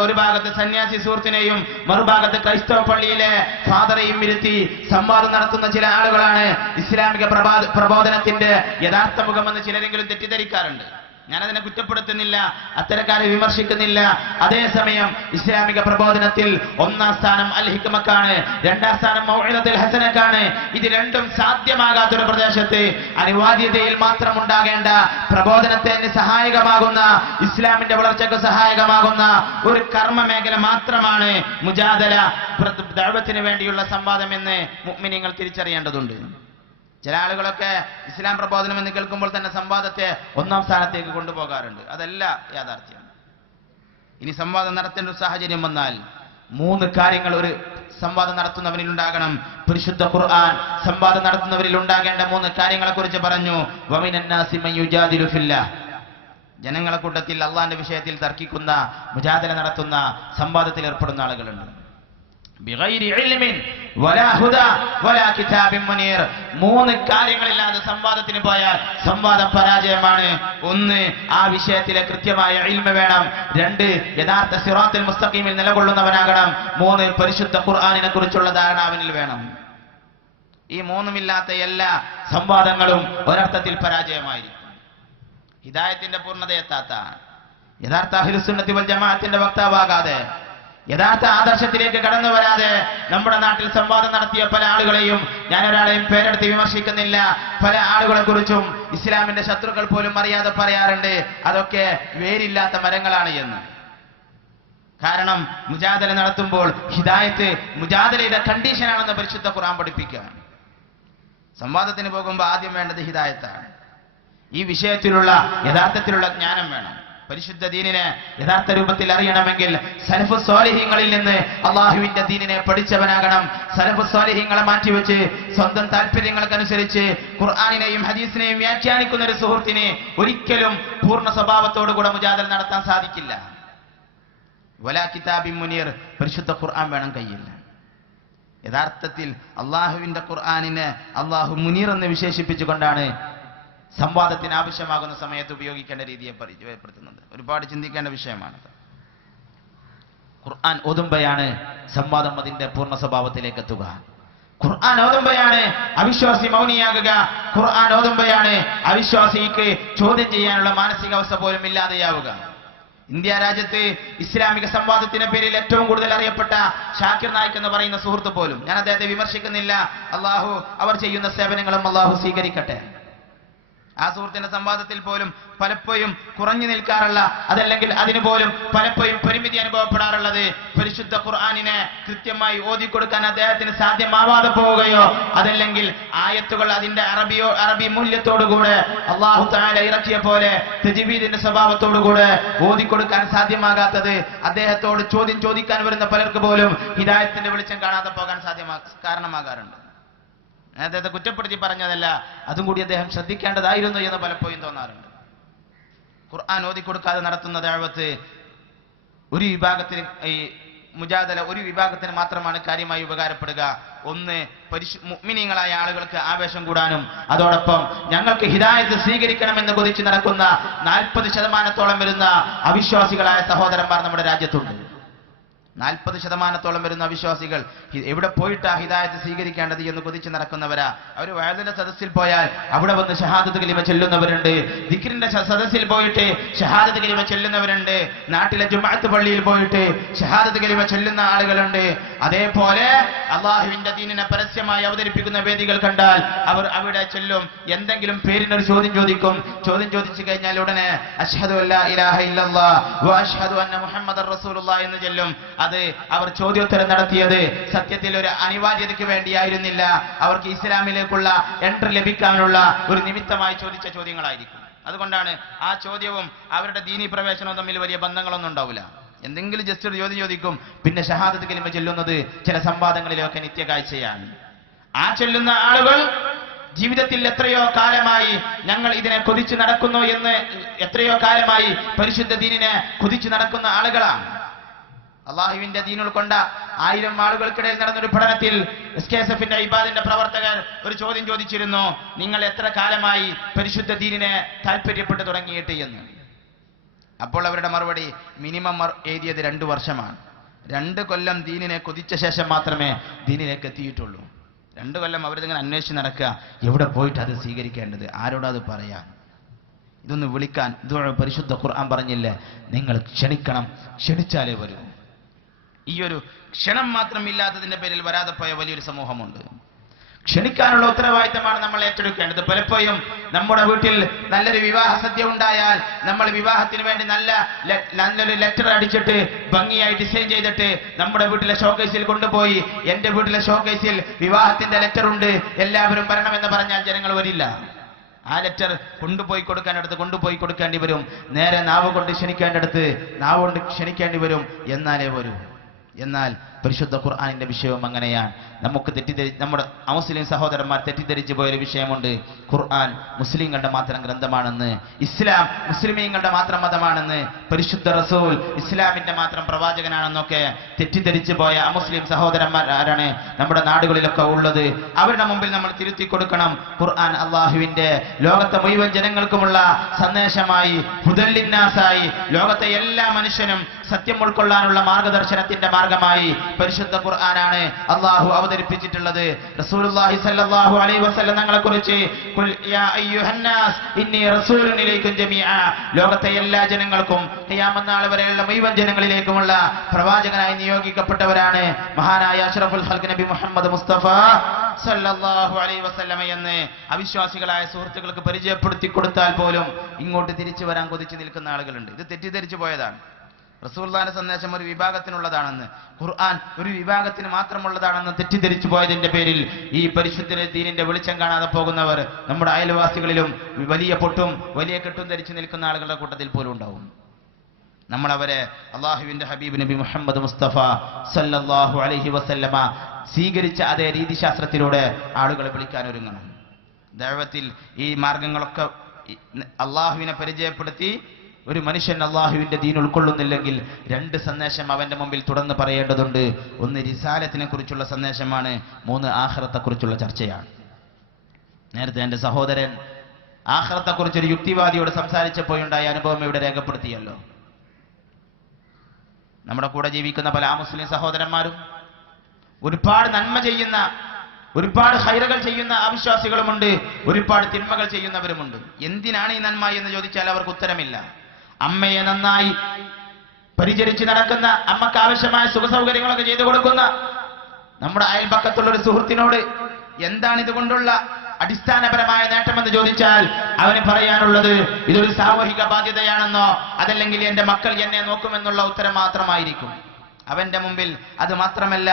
ഒരു ഭാഗത്ത് സന്യാസി സുഹൃത്തിനെയും മറുഭാഗത്ത് ക്രൈസ്തവ പള്ളിയിലെ ഫാദറെയും ഇരുത്തി സംവാദം നടത്തുന്ന ചില ആളുകളാണ് ഇസ്ലാമിക പ്രബോധനത്തിന്റെ യഥാർത്ഥ മുഖമെന്ന് ചിലരെങ്കിലും തെറ്റിദ്ധരിക്കാറുണ്ട്. ഞാനതിനെ കുറ്റപ്പെടുത്തുന്നില്ല, അത്തരക്കാരെ വിമർശിക്കുന്നില്ല. അതേസമയം ഇസ്ലാമിക പ്രബോധനത്തിൽ ഒന്നാം സ്ഥാനം അൽ ഹിക്മക്കാണ്, രണ്ടാം സ്ഥാനം മൗഇദത്തുൽ ഹസനക്കാണ്. ഇത് രണ്ടും സാധ്യമാകാത്തൊരു പ്രദേശത്ത് അനിവാര്യതയിൽ മാത്രം ഉണ്ടാകേണ്ട, പ്രബോധനത്തിന് സഹായകമാകുന്ന, ഇസ്ലാമിന്റെ വളർച്ചയ്ക്ക് സഹായകമാകുന്ന ഒരു കർമ്മ മേഖല മാത്രമാണ് മുജാദല, ദഅവത്തിന് വേണ്ടിയുള്ള സംവാദം എന്ന് മുഅ്മിനീങ്ങൾ തിരിച്ചറിയേണ്ടതുണ്ട്. ചില ആളുകളൊക്കെ ഇസ്ലാം പ്രബോധനം എന്ന് കേൾക്കുമ്പോൾ തന്നെ സംവാദത്തെ ഒന്നാം സ്ഥാനത്തേക്ക് കൊണ്ടുപോകാറുണ്ട്. അതല്ല യാഥാർത്ഥ്യം. ഇനി സംവാദം നടത്തേണ്ട ഒരു സാഹചര്യം വന്നാൽ 3 കാര്യങ്ങൾ ഒരു സംവാദം നടത്തുന്നവരിൽ ഉണ്ടാകണം. പരിശുദ്ധ ഖുർആൻ സംവാദം നടത്തുന്നവരിൽ ഉണ്ടാകേണ്ട 3 കാര്യങ്ങളെ കുറിച്ച് പറഞ്ഞു. വമിനൻ നാസി മൻ യുജാദിലു ഫില്ലാഹ്, ജനങ്ങളെ കൂട്ടത്തിൽ അള്ളാന്റെ വിഷയത്തിൽ തർക്കിക്കുന്ന, മുജാദല നടത്തുന്ന, സംവാദത്തിൽ ഏർപ്പെടുന്ന ആളുകളുണ്ട്. ബിഗൈരി ഇൽമിൻ വലാ ഹുദാ വലാ കിതാബിൻ മുനീർ. 3 കാര്യങ്ങളില്ലാതെ സംവാദത്തിന് പോയാൽ സംവാദം പരാജയമാണ്. 1, ആ വിഷയത്തിലെ കൃത്യമായ ഇൽമ വേണം. 2, യഥാർത്ഥ സിറാത്തുൽ മുസ്തഖീമിൽ നിലകൊള്ളുന്നവനാകണം. 3, പരിശുദ്ധ ഖുർആനിനെ കുറിച്ചുള്ള ധാരണ അവനിൽ വേണം. ഈ 3ഉമില്ലാത്ത എല്ലാ സംവാദങ്ങളും ഒരർത്ഥത്തിൽ പരാജയമായിരിക്കും. ഹിദായത്തിന്റെ പൂർണ്ണതയെത്താത്ത, യഥാർത്ഥ അഹ്ലുസുന്നത്തി വൽ ജമാഅത്തിന്റെ വക്താവാകാതെ, യഥാർത്ഥ ആദർശത്തിലേക്ക് കടന്നു വരാതെ നമ്മുടെ നാട്ടിൽ സംവാദം നടത്തിയ പല ആളുകളെയും, ഞാൻ ഒരാളെയും പേരെടുത്ത് വിമർശിക്കുന്നില്ല, പല ആളുകളെ കുറിച്ചും ഇസ്ലാമിന്റെ ശത്രുക്കൾ പോലും അറിയാതെ പറയാറുണ്ട് അതൊക്കെ വേരില്ലാത്ത മരങ്ങളാണ് എന്ന്. കാരണം മുജാദല നടത്തുമ്പോൾ ഹിദായത്ത് മുജാദലയുടെ കണ്ടീഷനാണെന്ന് പരിശുദ്ധ ഖുർആൻ പഠിപ്പിക്കുക. സംവാദത്തിന് പോകുമ്പോൾ ആദ്യം വേണ്ടത് ഹിദായത്താണ്. ഈ വിഷയത്തിലുള്ള യഥാർത്ഥത്തിലുള്ള ജ്ഞാനം വേണം. പരിശുദ്ധ ദീനിനെ യഥാർത്ഥ രൂപത്തിൽ അറിയണമെങ്കിൽ സലഫു സ്വാലിഹീങ്ങളിൽ നിന്ന് അള്ളാഹുവിന്റെ ദീനിനെ പഠിച്ചവനാകണം. സലഫു സ്വാലിഹീങ്ങളെ മാറ്റിവെച്ച് സ്വന്തം താല്പര്യങ്ങൾക്കനുസരിച്ച് ഖുർആനിനെയും ഹദീസിനെയും വ്യാഖ്യാനിക്കുന്ന ഒരു സുഹൃത്തിന് ഒരിക്കലും പൂർണ്ണ സ്വഭാവത്തോടുകൂടെ മുജാദല നടത്താൻ സാധിക്കില്ല. വലാ കിതാബിൻ മുനീർ, പരിശുദ്ധ ഖുർആൻ വേണം കയ്യിൽ. യഥാർത്ഥത്തിൽ അള്ളാഹുവിന്റെ ഖുർആനിനെ അള്ളാഹു മുനീർ എന്ന് വിശേഷിപ്പിച്ചുകൊണ്ടാണ് സംവാദത്തിന് ആവശ്യമാകുന്ന സമയത്ത് ഉപയോഗിക്കേണ്ട രീതിയെ പരിചയപ്പെടുത്തുന്നത്. ഒരുപാട് ചിന്തിക്കേണ്ട വിഷയമാണ്. ഖുർആൻ ഓതുമ്പോഴാണ് സംവാദം അതിന്റെ പൂർണ്ണ സ്വഭാവത്തിലേക്ക് എത്തുക. ഖുർആൻ ഓതുമ്പോഴാണ് അവിശ്വാസി മൗനിയാകുക. ഖുർആൻ ഓതുമ്പോഴാണ് അവിശ്വാസിക്ക് ചോദ്യം ചെയ്യാനുള്ള മാനസികാവസ്ഥ പോലും ഇല്ലാതെയാവുക. ഇന്ത്യ രാജ്യത്ത് ഇസ്ലാമിക സംവാദത്തിന്റെ പേരിൽ ഏറ്റവും കൂടുതൽ അറിയപ്പെട്ട ഷാക്കിർ നായിക് എന്ന് പറയുന്ന സുഹൃത്ത് പോലും, ഞാൻ അദ്ദേഹത്തെ വിമർശിക്കുന്നില്ല, അള്ളാഹു അവർ ചെയ്യുന്ന സേവനങ്ങളും അള്ളാഹു സ്വീകരിക്കട്ടെ. ആ സുഹൃത്തിന്റെ സംവാദത്തിൽ പോലും പലപ്പോഴും കുറഞ്ഞു നിൽക്കാറുള്ള, അതല്ലെങ്കിൽ അതിന് പോലും പലപ്പോഴും പരിമിതി അനുഭവപ്പെടാറുള്ളത് പരിശുദ്ധ ഖുർആനിനെ കൃത്യമായി ഓതിക്കൊടുക്കാൻ അദ്ദേഹത്തിന് സാധ്യമാവാതെ പോവുകയോ, അതല്ലെങ്കിൽ ആയത്തുകൾ അതിന്റെ അറബി മൂല്യത്തോടുകൂടെ അല്ലാഹു തആല ഇറക്കിയ പോലെ തജ്വീദിന്റെ സ്വഭാവത്തോടുകൂടെ ഓതിക്കൊടുക്കാൻ സാധ്യമാകാത്തത് അദ്ദേഹത്തോട് ചോദ്യം ചോദിക്കാൻ വരുന്ന പലർക്ക് പോലും ഹിദായത്തിന്റെ വെളിച്ചം കാണാതെ പോകാൻ കാരണമാകാറുണ്ട്. അദ്ദേഹത്തെ കുറ്റപ്പെടുത്തി പറഞ്ഞതല്ല, അതും കൂടി അദ്ദേഹം ശ്രദ്ധിക്കേണ്ടതായിരുന്നു എന്ന് പലപ്പോഴും തോന്നാറുണ്ട്. ഖുർആൻ ഓതിക്കൊടുക്കാതെ നടത്തുന്ന ദഅവത്ത് ഒരു വിഭാഗത്തിന്, ഈ മുജാദല ഒരു വിഭാഗത്തിന് മാത്രമാണ് കാര്യമായി ഉപകാരപ്പെടുക. 1, മുഅ്മിനീങ്ങളായ ആളുകൾക്ക് ആവേശം കൂടാനും, അതോടൊപ്പം ഞങ്ങൾക്ക് ഹിദായത്ത് സ്വീകരിക്കണമെന്ന് കൊതിച്ചു നടക്കുന്ന 40% വരുന്ന അവിശ്വാസികളായ സഹോദരന്മാർ നമ്മുടെ രാജ്യത്തുണ്ട്. 40% വരുന്ന അവിശ്വാസികൾ എവിടെ പോയിട്ടാ ഹിദായത്ത് സ്വീകരിക്കേണ്ടത് എന്ന് കൊതിച്ച് നടക്കുന്നവരാ. അവർ വഅദിന്റെ സദസ്സിൽ പോയാൽ അവിടെ വന്ന് ഷഹാദത്ത് കലിമ ചൊല്ലുന്നവരുണ്ട്, ദിക്റിന്റെ സദസ്സിൽ പോയിട്ട് ഷഹാദത്ത് കലിമ ചൊല്ലുന്നവരുണ്ട്, നാട്ടിലെ ജുമുഅത്ത് പള്ളിയിൽ പോയിട്ട് ഷഹാദത്ത് കലിമ ചൊല്ലുന്ന ആളുകളുണ്ട്. അതേപോലെ അള്ളാഹുവിന്റെ ദീനിനെ പരസ്യമായി അവതരിപ്പിക്കുന്ന വേദികൾ കണ്ടാൽ അവർ അവിടെ ചൊല്ലും. എന്തെങ്കിലും പേരിനൊരു ചോദ്യം ചോദിക്കും. ചോദ്യം ചോദിച്ചു കഴിഞ്ഞാൽ ഉടനെ അശ്ഹദു അല്ലാ ഇലാഹ ഇല്ലല്ലാഹ് വ അശ്ഹദു അന്ന മുഹമ്മദർ റസൂലുള്ളാഹി എന്ന് ചൊല്ലും. അത് അവർ ചോദ്യോത്തരം നടത്തിയത് സത്യത്തിൽ ഒരു അനിവാര്യതയ്ക്ക് വേണ്ടിയായിരുന്നില്ല, അവർക്ക് ഇസ്ലാമിലേക്കുള്ള എൻട്രി ലഭിക്കാനുള്ള ഒരു നിമിത്തമായി ചോദിച്ച ചോദ്യങ്ങളായിരിക്കും. അതുകൊണ്ടാണ് ആ ചോദ്യവും അവരുടെ ദീനീ പ്രവേശനവും തമ്മിൽ വലിയ ബന്ധങ്ങളൊന്നും ഉണ്ടാവില്ല. എന്തെങ്കിലും ജസ്റ്റ് ഒരു ചോദ്യം ചോദിക്കും, പിന്നെ ഷഹാദത്ത് കലിമ ചൊല്ലുന്നത് ചില സംവാദങ്ങളിലൊക്കെ നിത്യകാഴ്ചയാണ്. ആ ചൊല്ലുന്ന ആളുകൾ ജീവിതത്തിൽ എത്രയോ കാലമായി ഞങ്ങൾ ഇതിനെ കൊതിച്ചു നടക്കുന്നു എന്ന്, എത്രയോ കാലമായി പരിശുദ്ധ ദീനിനെ കൊതിച്ചു നടക്കുന്ന ആളുകളാണ്. അള്ളാഹുവിന്റെ ദീൻ ഉൾക്കൊണ്ട 1000 ആളുകൾക്കിടയിൽ നടന്നൊരു പഠനത്തിൽ SKSF-ന്റെ ഇബാദിന്റെ പ്രവർത്തകർ ഒരു ചോദ്യം ചോദിച്ചിരുന്നു, നിങ്ങൾ എത്ര കാലമായി പരിശുദ്ധ ദീനിനെ താല്പര്യപ്പെട്ടു തുടങ്ങിയിട്ട് എന്ന്. അപ്പോൾ അവരുടെ മറുപടി മിനിമം എഴുതിയത് 2 വർഷമാണ്. 2 കൊല്ലം ദീനിനെ കൊതിച്ച ശേഷം മാത്രമേ ദീനിലേക്ക് എത്തിയിട്ടുള്ളൂ. 2 കൊല്ലം അവരിതിങ്ങനെ അന്വേഷിച്ച് നടക്കുക, എവിടെ പോയിട്ട് അത് സ്വീകരിക്കേണ്ടത്, ആരോടത് പറയാൻ, ഇതൊന്ന് വിളിക്കാൻ. ഇത് പരിശുദ്ധ ഖുർആൻ പറഞ്ഞില്ലേ, നിങ്ങൾ ക്ഷണിക്കണം, ക്ഷണിച്ചാലേ വരൂ. ഈ ഒരു ക്ഷണം മാത്രം ഇല്ലാത്തതിന്റെ പേരിൽ വരാതെ പോയ വലിയൊരു സമൂഹമുണ്ട്. ക്ഷണിക്കാനുള്ള ഉത്തരവാദിത്തമാണ് നമ്മൾ ഏറ്റെടുക്കേണ്ടത്. പലപ്പോഴും നമ്മുടെ വീട്ടിൽ നല്ലൊരു വിവാഹ സദ്യ ഉണ്ടായാൽ നമ്മൾ വിവാഹത്തിന് വേണ്ടി നല്ലൊരു ലെറ്റർ അടിച്ചിട്ട് ഭംഗിയായി ഡിസൈൻ ചെയ്തിട്ട് നമ്മുടെ വീട്ടിലെ ഷോക്കേസിൽ കൊണ്ടുപോയി, എന്റെ വീട്ടിലെ ഷോക്കേസിൽ വിവാഹത്തിന്റെ ലെറ്റർ ഉണ്ട്, എല്ലാവരും വരണമെന്ന് പറഞ്ഞാൽ ജനങ്ങൾ വരില്ല. ആ ലെറ്റർ കൊണ്ടുപോയി കൊടുക്കേണ്ടി വരും. നേരെ നാവ് കൊണ്ട് ക്ഷണിക്കേണ്ടടുത്ത് നാവ് കൊണ്ട് ക്ഷണിക്കേണ്ടി വരും, എന്നാലേ വരൂ. എന്നാൽ പരിശുദ്ധ ഖുർആനിന്റെ വിഷയവും അങ്ങനെയാണ്. നമ്മുടെ അമുസ്ലിം സഹോദരന്മാർ തെറ്റിദ്ധരിച്ചു പോയൊരു വിഷയമുണ്ട്. ഖുർആൻ മുസ്ലിങ്ങളുടെ മാത്രം ഗ്രന്ഥമാണെന്ന്, ഇസ്ലാം മുസ്ലിമീങ്ങളുടെ മാത്രം മതമാണെന്ന്, പരിശുദ്ധ റസൂൽ ഇസ്ലാമിന്റെ മാത്രം പ്രവാചകനാണെന്നൊക്കെ തെറ്റിദ്ധരിച്ചു പോയ അമുസ്ലിം സഹോദരന്മാരാണ് നമ്മുടെ നാടുകളിലൊക്കെ ഉള്ളത്. അവരുടെ മുമ്പിൽ നമ്മൾ തിരുത്തി കൊടുക്കണം. ഖുർആൻ അള്ളാഹുവിന്റെ ലോകത്തെ മുഴുവൻ ജനങ്ങൾക്കുമുള്ള സന്ദേശമായി, ഹുദല്ലിന്നാസായി, ലോകത്തെ എല്ലാ മനുഷ്യനും സത്യം ഉൾക്കൊള്ളാനുള്ള മാർഗദർശനത്തിന്റെ മാർഗമായി പരിശുദ്ധ ഖുർആനാണ് അള്ളാഹു അവതരിപ്പിച്ചിട്ടുള്ളത്. റസൂലുള്ളാഹി സ്വല്ലല്ലാഹു അലൈഹി വസല്ലം തങ്ങളെ കുറിച്ച് ഖുൽ യാ അയ്യുഹന്നാസ് ഇന്നി റസൂലുൻ ഇലൈക്കും ജമീഅ, ലോകത്തെ എല്ലാ ജനങ്ങൾക്കും ഖിയാമത്ത് നാൾ വരെയുള്ള മുഴുവൻ ജനങ്ങളിലേക്കുമുള്ള പ്രവാചകനായി നിയോഗിക്കപ്പെട്ടവരാണ് മഹാനായ അഷ്റഫുൽ ഖൽഖ് നബി മുഹമ്മദ് മുസ്തഫ സല്ലല്ലാഹു അലൈഹി വസല്ലം എന്ന് അവിശ്വാസികളായ സുഹൃത്തുക്കൾക്ക് പരിചയപ്പെടുത്തി കൊടുത്താൽ പോലും ഇങ്ങോട്ട് തിരിച്ചു വരാൻ കൊതിച്ചു നിൽക്കുന്ന ആളുകളുണ്ട്. ഇത് തെറ്റിദ്ധരിച്ചു പോയതാണ്. റസൂലുള്ളാഹിന്റെ സന്ദേശം ഒരു വിഭാഗത്തിനുള്ളതാണെന്ന്, ഖുർആൻ ഒരു വിഭാഗത്തിന് മാത്രമുള്ളതാണെന്ന് തെറ്റിദ്ധരിച്ചു പോയതിന്റെ പേരിൽ ഈ പരിശുദ്ധ ദീനിന്റെ വെളിച്ചം കാണാതെ പോകുന്നവർ നമ്മുടെ അയൽവാസികളിലും വലിയ പൊട്ടും വലിയ കെട്ടും ധരിച്ചു നിൽക്കുന്ന ആളുകളുടെ കൂട്ടത്തിൽ പോലും ഉണ്ടാവും. നമ്മൾ അവരെ അള്ളാഹുവിന്റെ ഹബീബ് നബി മുഹമ്മദ് മുസ്തഫ സല്ലല്ലാഹു അലൈഹി വസല്ലമ സ്വീകരിച്ച അതേ രീതിശാസ്ത്രത്തിലൂടെ ആളുകളെ വിളിക്കാൻ ഒരുങ്ങണം. ദഅവത്തിൽ ഈ മാർഗങ്ങളൊക്കെ അള്ളാഹുവിനെ പരിചയപ്പെടുത്തി ഒരു മനുഷ്യൻ അള്ളാഹുവിന്റെ ദീൻ ഉൾക്കൊള്ളുന്നില്ലെങ്കിൽ 2 സന്ദേശം അവന്റെ മുമ്പിൽ തുടർന്ന് പറയേണ്ടതുണ്ട്. 1 റിസാലത്തിനെ കുറിച്ചുള്ള സന്ദേശമാണ്, 3 ആഖിറത്തെക്കുറിച്ചുള്ള ചർച്ചയാണ്. നേരത്തെ എന്റെ സഹോദരൻ ആഖിറത്തെക്കുറിച്ചൊരു യുക്തിവാദിയോട് സംസാരിച്ചപ്പോഴുണ്ടായ അനുഭവം ഇവിടെ രേഖപ്പെടുത്തിയല്ലോ. നമ്മുടെ കൂടെ ജീവിക്കുന്ന പല മുസ്ലിം സഹോദരന്മാരും ഒരുപാട് നന്മ ചെയ്യുന്ന, ഒരുപാട് ഹൈറുകൾ ചെയ്യുന്ന അവിശ്വാസികളുമുണ്ട്, ഒരുപാട് തിന്മകൾ ചെയ്യുന്നവരുമുണ്ട്. എന്തിനാണ് ഈ നന്മ എന്ന് ചോദിച്ചാൽ അവർക്ക് ഉത്തരമില്ല. അമ്മയെ നന്നായി പരിചരിച്ച് നടക്കുന്ന, അമ്മക്ക് ആവശ്യമായ സുഖസൗകര്യങ്ങളൊക്കെ ചെയ്തു കൊടുക്കുന്ന നമ്മുടെ അയൽപക്കത്തുള്ള ഒരു സുഹൃത്തിനോട് എന്താണ് ഇതുകൊണ്ടുള്ള അടിസ്ഥാനപരമായ നേട്ടമെന്ന് ചോദിച്ചാൽ അവന് പറയാനുള്ളത് ഇതൊരു സാമൂഹിക ബാധ്യതയാണെന്നോ അതല്ലെങ്കിൽ എന്റെ മക്കൾ എന്നെ നോക്കുമെന്നുള്ള ഉത്തരം മാത്രമായിരിക്കും. അവന്റെ മുമ്പിൽ അത് മാത്രമല്ല,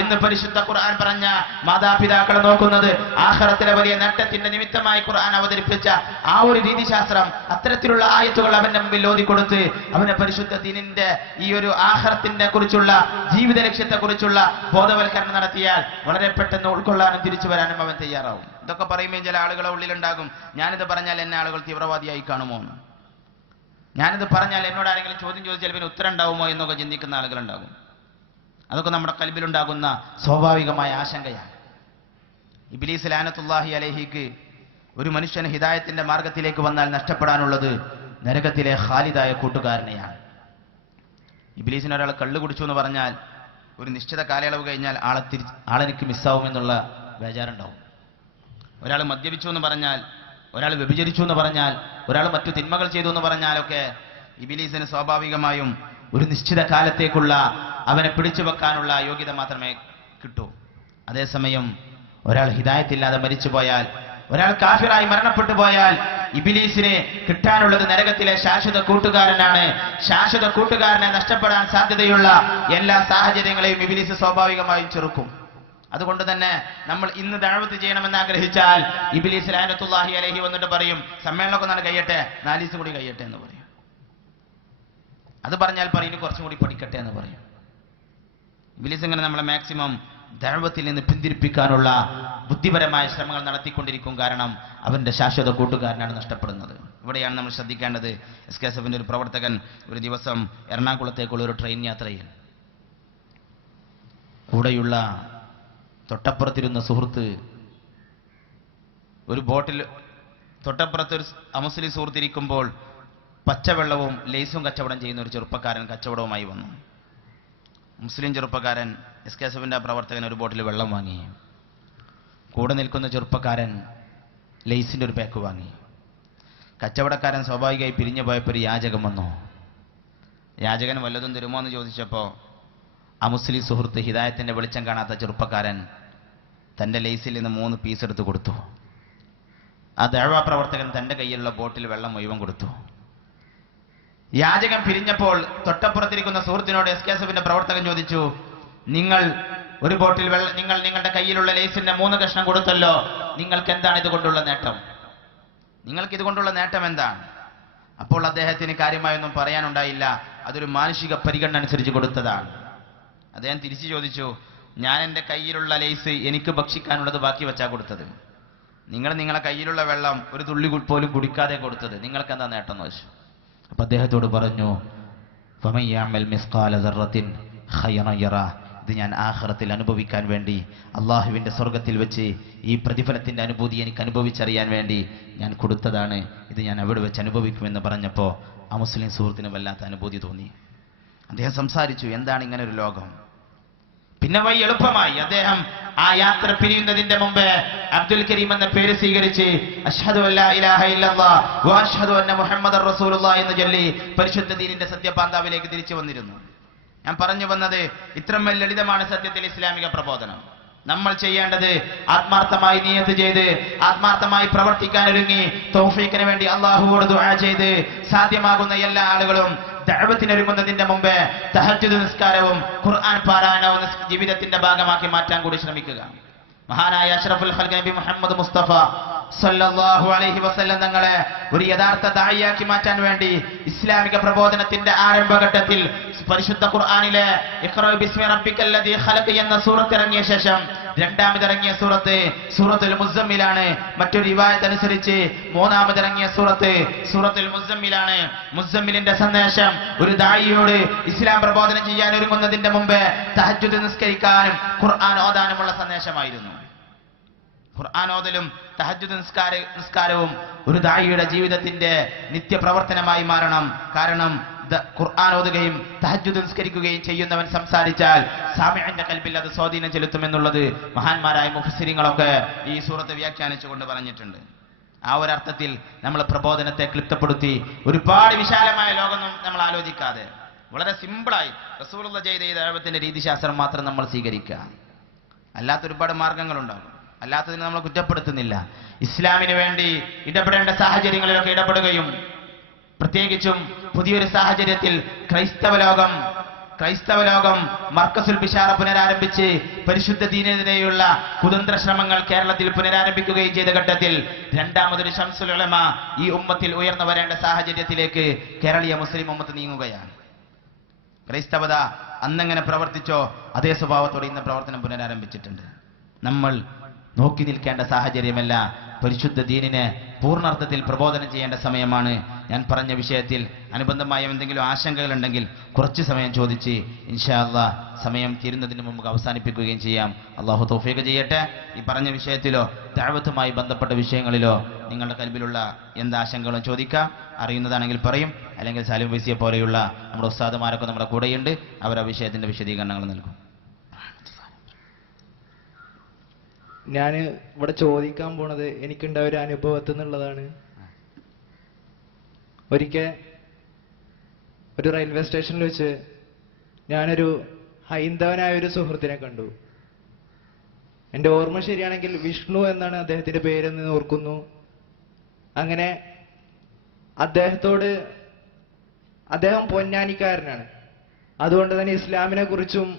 എന്ന് പരിശുദ്ധ ഖുർആൻ പറഞ്ഞ മാതാപിതാക്കളെ നോക്കുന്നത് ആഖിറത്തിലെ വലിയ നേട്ടത്തിന്റെ നിമിത്തമായി ഖുർആൻ അവതരിപ്പിച്ച ആ ഒരു രീതിശാസ്ത്രം, അത്തരത്തിലുള്ള ആയത്തുകൾ അവന്റെ മുമ്പിൽ ഓതിക്കൊടുത്ത് അവനെ പരിശുദ്ധ ദീനിന്റെ ഈ ഒരു ആഖിറത്തിനെ കുറിച്ചുള്ള ജീവിത ലക്ഷ്യത്തെ കുറിച്ചുള്ള ബോധവൽക്കരണം നടത്തിയാൽ വളരെ പെട്ടെന്ന് ഉൾക്കൊള്ളാനും തിരിച്ചു വരാനും അവൻ തയ്യാറാവും. ഇതൊക്കെ പറയുമ്പോൾ ചില ആളുകളെ ഉള്ളിലുണ്ടാകും, ഞാനിത് പറഞ്ഞാൽ എന്നെ ആളുകൾ തീവ്രവാദിയായി കാണുമോ, ഞാനിത് പറഞ്ഞാൽ എന്നോട് ആരെങ്കിലും ചോദ്യം ചോദിച്ചാൽ പിന്നെ ഉത്തരം ഉണ്ടാവുമോ എന്നൊക്കെ ചിന്തിക്കുന്ന ആളുകളുണ്ടാകും. അതൊക്കെ നമ്മുടെ കൽബിലുണ്ടാകുന്ന സ്വാഭാവികമായ ആശങ്കയാണ്. ഇബ്ലീസ് ലഅനത്തുല്ലാഹി അലൈഹിക്ക് ഒരു മനുഷ്യൻ ഹിദായത്തിന്റെ മാർഗത്തിലേക്ക് വന്നാൽ നഷ്ടപ്പെടാനുള്ളത് നരകത്തിലെ ഖാലിദായ കൂട്ടുകാരനെയാണ്. ഇബ്ലീസിന് ഒരാൾ കള്ളു കുടിച്ചു എന്ന് പറഞ്ഞാൽ ഒരു നിശ്ചിത കാലയളവ് കഴിഞ്ഞാൽ ആളെനിക്ക് മിസ്സാവുമെന്നുള്ള ബേജാറുണ്ടാവും. ഒരാൾ മദ്യപിച്ചു എന്ന് പറഞ്ഞാൽ, ഒരാൾ വ്യഭിചരിച്ചു എന്ന് പറഞ്ഞാൽ, ഒരാൾ മറ്റു തിന്മകൾ ചെയ്തു എന്ന് പറഞ്ഞാലൊക്കെ ഇബ്ലീസിന് സ്വാഭാവികമായും ഒരു നിശ്ചിത കാലത്തേക്കുള്ള അവനെ പിടിച്ചു വെക്കാനുള്ള യോഗ്യത മാത്രമേ കിട്ടൂ. അതേസമയം ഒരാൾ ഹിദായത്തില്ലാതെ മരിച്ചുപോയാൽ, ഒരാൾ കാഫിറായി മരണപ്പെട്ടു പോയാൽ ഇബ്ലീസിന് കിട്ടാനുള്ളത് നരകത്തിലെ ശാശ്വത കൂട്ടുകാരനാണ്. ശാശ്വത കൂട്ടുകാരനെ നഷ്ടപ്പെടാൻ സാധ്യതയുള്ള എല്ലാ സാഹചര്യങ്ങളെയും ഇബ്ലീസ് സ്വാഭാവികമായും ചെറുക്കും. അതുകൊണ്ട് തന്നെ നമ്മൾ ഇന്ന് ദഅവത്ത് ചെയ്യണമെന്ന് ആഗ്രഹിച്ചാൽ ഇബ്ലീസ് ലഅനത്തുല്ലാഹി അലൈഹി വന്നിട്ട് പറയും, സമ്മേളനമൊക്കെ നാളെ കഴിയട്ടെ, 4 ദിവസം കൂടി കഴിയട്ടെ എന്ന് പറയും. അത് പറഞ്ഞാൽ പറയും കുറച്ചും കൂടി പഠിക്കട്ടെ എന്ന് പറയും. ഇബ്ലീസ് ഇങ്ങനെ നമ്മളെ മാക്സിമം ദഅവത്തിൽ നിന്ന് പിന്തിരിപ്പിക്കാനുള്ള ബുദ്ധിപരമായ ശ്രമങ്ങൾ നടത്തിക്കൊണ്ടിരിക്കും. കാരണം അവന്റെ ശാശ്വത കൂട്ടുകാരനാണ് നഷ്ടപ്പെടുന്നത്. ഇവിടെയാണ് നമ്മൾ ശ്രദ്ധിക്കേണ്ടത്. SKSF-ന്റെ ഒരു പ്രവർത്തകൻ ഒരു ദിവസം എറണാകുളത്തേക്കുള്ള ഒരു ട്രെയിൻ യാത്രയിൽ കൂടെയുള്ള തൊട്ടപ്പുറത്തിരുന്ന സുഹൃത്ത് ഒരു ബോട്ടിൽ തൊട്ടപ്പുറത്ത് ഒരു അമുസ്ലിം സുഹൃത്തിരിക്കുമ്പോൾ പച്ചവെള്ളവും ലേസും കച്ചവടം ചെയ്യുന്ന ഒരു ചെറുപ്പക്കാരൻ കച്ചവടവുമായി വന്നു. മുസ്ലിം ചെറുപ്പക്കാരൻ SKSFന്റെ പ്രവർത്തകൻ ഒരു ബോട്ടിൽ വെള്ളം വാങ്ങി. കൂടെ നിൽക്കുന്ന ചെറുപ്പക്കാരൻ ലേസിന്റെ ഒരു പാക്ക് വാങ്ങി. കച്ചവടക്കാരൻ സ്വാഭാവികമായി പിരിഞ്ഞു പോയപ്പോൾ ഒരു യാചകൻ വന്നു. യാചകൻ വല്ലതും തരുമോ എന്ന് ചോദിച്ചപ്പോൾ ആ മുസ്ലിം സുഹൃത്ത്, ഹിദായത്തിന്റെ വെളിച്ചം കാണാത്ത ചെറുപ്പക്കാരൻ, തന്റെ ലേസിൽ നിന്ന് 3 പീസ് എടുത്ത് കൊടുത്തു. ആ ദഅ്വാ പ്രവർത്തകൻ തന്റെ കയ്യിലുള്ള ബോട്ടിൽ വെള്ളം മുഴുവൻ കൊടുത്തു. യാചകൻ പിരിഞ്ഞപ്പോൾ തൊട്ടപ്പുറത്തിരിക്കുന്ന സുഹൃത്തിനോട് SKSFന്റെ പ്രവർത്തകൻ ചോദിച്ചു, നിങ്ങൾ ഒരു ബോട്ടിൽ വെള്ളം, നിങ്ങൾ നിങ്ങളുടെ കയ്യിലുള്ള ലേസിന്റെ 3 കഷ്ണം കൊടുത്തല്ലോ, നിങ്ങൾക്ക് എന്താണ് ഇതുകൊണ്ടുള്ള നേട്ടം? നിങ്ങൾക്ക് ഇതുകൊണ്ടുള്ള നേട്ടം എന്താണ്? അപ്പോൾ അദ്ദേഹത്തിന് കാര്യമായൊന്നും പറയാനുണ്ടായില്ല. അതൊരു മാനുഷിക പരിഗണന അനുസരിച്ച് കൊടുത്തതാണ്. അദ്ദേഹം തിരിച്ചു ചോദിച്ചു, ഞാൻ എൻ്റെ കയ്യിലുള്ള ലേസ് എനിക്ക് ഭക്ഷിക്കാനുള്ളത് ബാക്കി വെച്ചാ കൊടുത്തത്. നിങ്ങളെ കയ്യിലുള്ള വെള്ളം ഒരു തുള്ളി പോലും കുടിക്കാതെ കൊടുത്തത്, നിങ്ങൾക്ക് എന്താ നേട്ടം എന്ന് വെച്ചു. അപ്പൊ അദ്ദേഹത്തോട് പറഞ്ഞു, ഫമൻ യഅമൽ മിസ്ഖാല ദർറത്തിൻ ഖൈറൻ യറാ, ഇത് ഞാൻ ആഖിറത്തിൽ അനുഭവിക്കാൻ വേണ്ടി, അള്ളാഹുവിൻ്റെ സ്വർഗത്തിൽ വെച്ച് ഈ പ്രതിഫലത്തിൻ്റെ അനുഭൂതി എനിക്ക് അനുഭവിച്ചറിയാൻ വേണ്ടി ഞാൻ കൊടുത്തതാണ്. ഇത് ഞാൻ അവിടെ വെച്ച് അനുഭവിക്കുമെന്ന് പറഞ്ഞപ്പോൾ ആ മുസ്ലിം സുഹൃത്തിന് വല്ലാത്ത അനുഭൂതി തോന്നി. അദ്ദേഹം സംസാരിച്ചു, എന്താണ് ഇങ്ങനെ ഒരു ലോകം? പിന്നെ വഴി എളുപ്പമായി. അദ്ദേഹം ആ യാത്ര പിരിയുന്നതിന്റെ മുമ്പ് അബ്ദുൽ കരീം എന്ന പേര് സ്വീകരിച്ച് അഷ്ഹദു അല്ലാ ഇലാഹ ഇല്ലല്ലാഹ് വ അഷ്ഹദു അന്ന മുഹമ്മദർ റസൂലുള്ളാഹി എന്ന് ചൊല്ലി പരിശുദ്ധ ദീനിന്റെ സത്യപാന്താവിലേക്ക് തിരിച്ചു വന്നിരുന്നു. ഞാൻ പറഞ്ഞു വന്നത്, ഇത്രമേൽ ലളിതമാണ് സത്യത്തിൽ ഇസ്ലാമിക പ്രബോധനം. നമ്മൾ ചെയ്യേണ്ടത് ആത്മാർത്ഥമായി നിയത്ത് ചെയ്ത് ആത്മാർത്ഥമായി പ്രവർത്തിക്കാൻ ഒരുങ്ങി തൗഫീഖിന് വേണ്ടി അള്ളാഹുവോട് ദുആ ചെയ്ത് സാധ്യമാകുന്ന എല്ലാ ആളുകളും ദഅവത്തിനൊരുങ്ങുന്നതിന്റെ മുമ്പ് തഹജ്ജുദ് നിസ്കാരവും ഖുർആൻ പാരായണവും ജീവിതത്തിന്റെ ഭാഗമാക്കി മാറ്റാൻ കൂടി ശ്രമിക്കുക. മഹാനായ അഷ്റഫുൽ ഖൽഖ് നബി മുഹമ്മദ് മുസ്തഫ സല്ലല്ലാഹു അലൈഹി വസല്ലം തങ്ങളെ ഒരു യഥാർത്ഥ ദാഇയാക്കി മാറ്റാൻ വേണ്ടി ഇസ്ലാമിക പ്രബോധനത്തിന്റെ ആരംഭഘട്ടത്തിൽ പരിശുദ്ധ ഖുർആനിലെ ഇഖ്റ ബിസ്മി റബ്ബിക്കല്ലദീ ഖലഖ് എന്ന സൂറത്ത് ഇറങ്ങിയ ശേഷം രണ്ടാമതിറങ്ങിയ സൂറത്തുൽ മുസമ്മിലാണ്. മറ്റൊരു റിവായത്ത് അനുസരിച്ച് മൂന്നാമതിറങ്ങിയ സൂറത്തുൽ മുസമ്മിലാണ്. മുസമ്മിലിന്റെ സന്ദേശം ഒരു ദാഇയോട് ഇസ്ലാം പ്രബോധനം ചെയ്യാൻ ഒരുങ്ങുന്നതിന്റെ മുമ്പ് തഹജ്ജുദ് നിസ്കരിക്കാനും ഖുർആൻ ഓതാനുമുള്ള സന്ദേശമായിരുന്നു. ഖുർആൻ ഓതലും തഹജ്ജുദ് നിസ്കാരവും ഒരു ദാഇയുടെ ജീവിതത്തിന്റെ നിത്യപ്രവർത്തനമായി മാറണം. കാരണം ഖുർആൻ ഓതുകയും തഹജ്ജുദ് നിസ്കരിക്കുകയും ചെയ്യുന്നവൻ സംസാരിച്ചാൽ സാമിഇന്റെ ഖൽബിൽ അത് സ്വാധീനം ചെലുത്തുമെന്നുള്ളത് മഹാന്മാരായ മുഫസ്സിരിങ്ങളൊക്കെ ഈ സൂറത്ത് വ്യാഖ്യാനിച്ചുകൊണ്ട് പറഞ്ഞിട്ടുണ്ട്. ആ ഒരു അർത്ഥത്തിൽ നമ്മൾ പ്രബോധനത്തെ ക്ലിപ്തപ്പെടുത്തി ഒരുപാട് വിശാലമായ ലോകം നമ്മൾ ആലോചിക്കാതെ വളരെ സിമ്പിളായി റസൂലുള്ളാഹി ചെയ്ത ഈ ദഅവത്തിന്റെ രീതിശാസ്ത്രം മാത്രം നമ്മൾ സ്വീകരിക്കുക. അല്ലാത്ത ഒരുപാട് മാർഗങ്ങളുണ്ടാകും. അല്ലാത്തതിന് നമ്മൾ കുറ്റപ്പെടുത്തുന്നില്ല. ഇസ്ലാമിന് വേണ്ടി ഇടപെടേണ്ട സാഹചര്യങ്ങളിലൊക്കെ ഇടപെടുകയും പ്രത്യേകിച്ചും പുതിയൊരു സാഹചര്യത്തിൽ ക്രൈസ്തവ ലോകം മർക്കസുൽ ബിശാറ പുനരാരംഭിച്ച് പരിശുദ്ധ ദീനിനെതിരെയുള്ള കുതന്ത്ര ശ്രമങ്ങൾ കേരളത്തിൽ പുനരാരംഭിക്കുകയും ചെയ്ത ഘട്ടത്തിൽ രണ്ടാമതൊരു ശംസുൽ ഉലമ ഈ ഉമ്മത്തിൽ ഉയർന്നു വരേണ്ട സാഹചര്യത്തിലേക്ക് കേരളീയ മുസ്ലിം ഉമ്മത്ത് നീങ്ങുകയാണ്. ക്രൈസ്തവത അന്നെങ്ങനെ പ്രവർത്തിച്ചോ അതേ സ്വഭാവത്തോടെ ഇന്ന് പ്രവർത്തനം പുനരാരംഭിച്ചിട്ടുണ്ട്. നമ്മൾ നോക്കി നിൽക്കേണ്ട സാഹചര്യമല്ല, പരിശുദ്ധ ദീനിനെ പൂർണ്ണാർത്ഥത്തിൽ പ്രബോധനം ചെയ്യേണ്ട സമയമാണ്. ഞാൻ പറഞ്ഞ വിഷയത്തിൽ അനുബന്ധമായ എന്തെങ്കിലും ആശങ്കകൾ ഉണ്ടെങ്കിൽ കുറച്ച് സമയം ചോദിച്ച് ഇൻഷാ അല്ലാഹ് സമയം തീരുന്നതിന് മുമ്പ് അവസാനിപ്പിക്കുകയും ചെയ്യാം. അള്ളാഹു തൗഫീഖ് ചെയ്യട്ടെ. ഈ പറഞ്ഞ വിഷയത്തിലോ ദഅവത്തുമായി ബന്ധപ്പെട്ട വിഷയങ്ങളിലോ നിങ്ങളുടെ കൽബിലുള്ള എന്താശങ്കകളും ചോദിക്കാം. അറിയുന്നതാണെങ്കിൽ പറയും, അല്ലെങ്കിൽ സാലിം വൈസിയെ പോലെയുള്ള നമ്മുടെ ഉസ്താദുമാരൊക്കെ നമ്മുടെ കൂടെയുണ്ട്. അവർ ആ വിഷയത്തിന്റെ വിശദീകരണങ്ങൾ നൽകും. ഞാൻ ഇവിടെ ചോദിക്കാൻ പോണത് എനിക്കുണ്ടായ ഒരു അനുഭവത്തിൽ നിന്നുള്ളതാണ്. ഒരിക്കൽ ഒരു റെയിൽവേ സ്റ്റേഷനിൽ വെച്ച് ഞാനൊരു ഹൈന്ദവനായ ഒരു സുഹൃത്തിനെ കണ്ടു. എൻ്റെ ഓർമ്മ ശരിയാണെങ്കിൽ വിഷ്ണു എന്നാണ് അദ്ദേഹത്തിന്റെ പേരെന്ന് ഓർക്കുന്നു. അങ്ങനെ അദ്ദേഹം പൊന്നാനിക്കാരനാണ്. അതുകൊണ്ട് തന്നെ ഇസ്ലാമിനെ കുറിച്ചും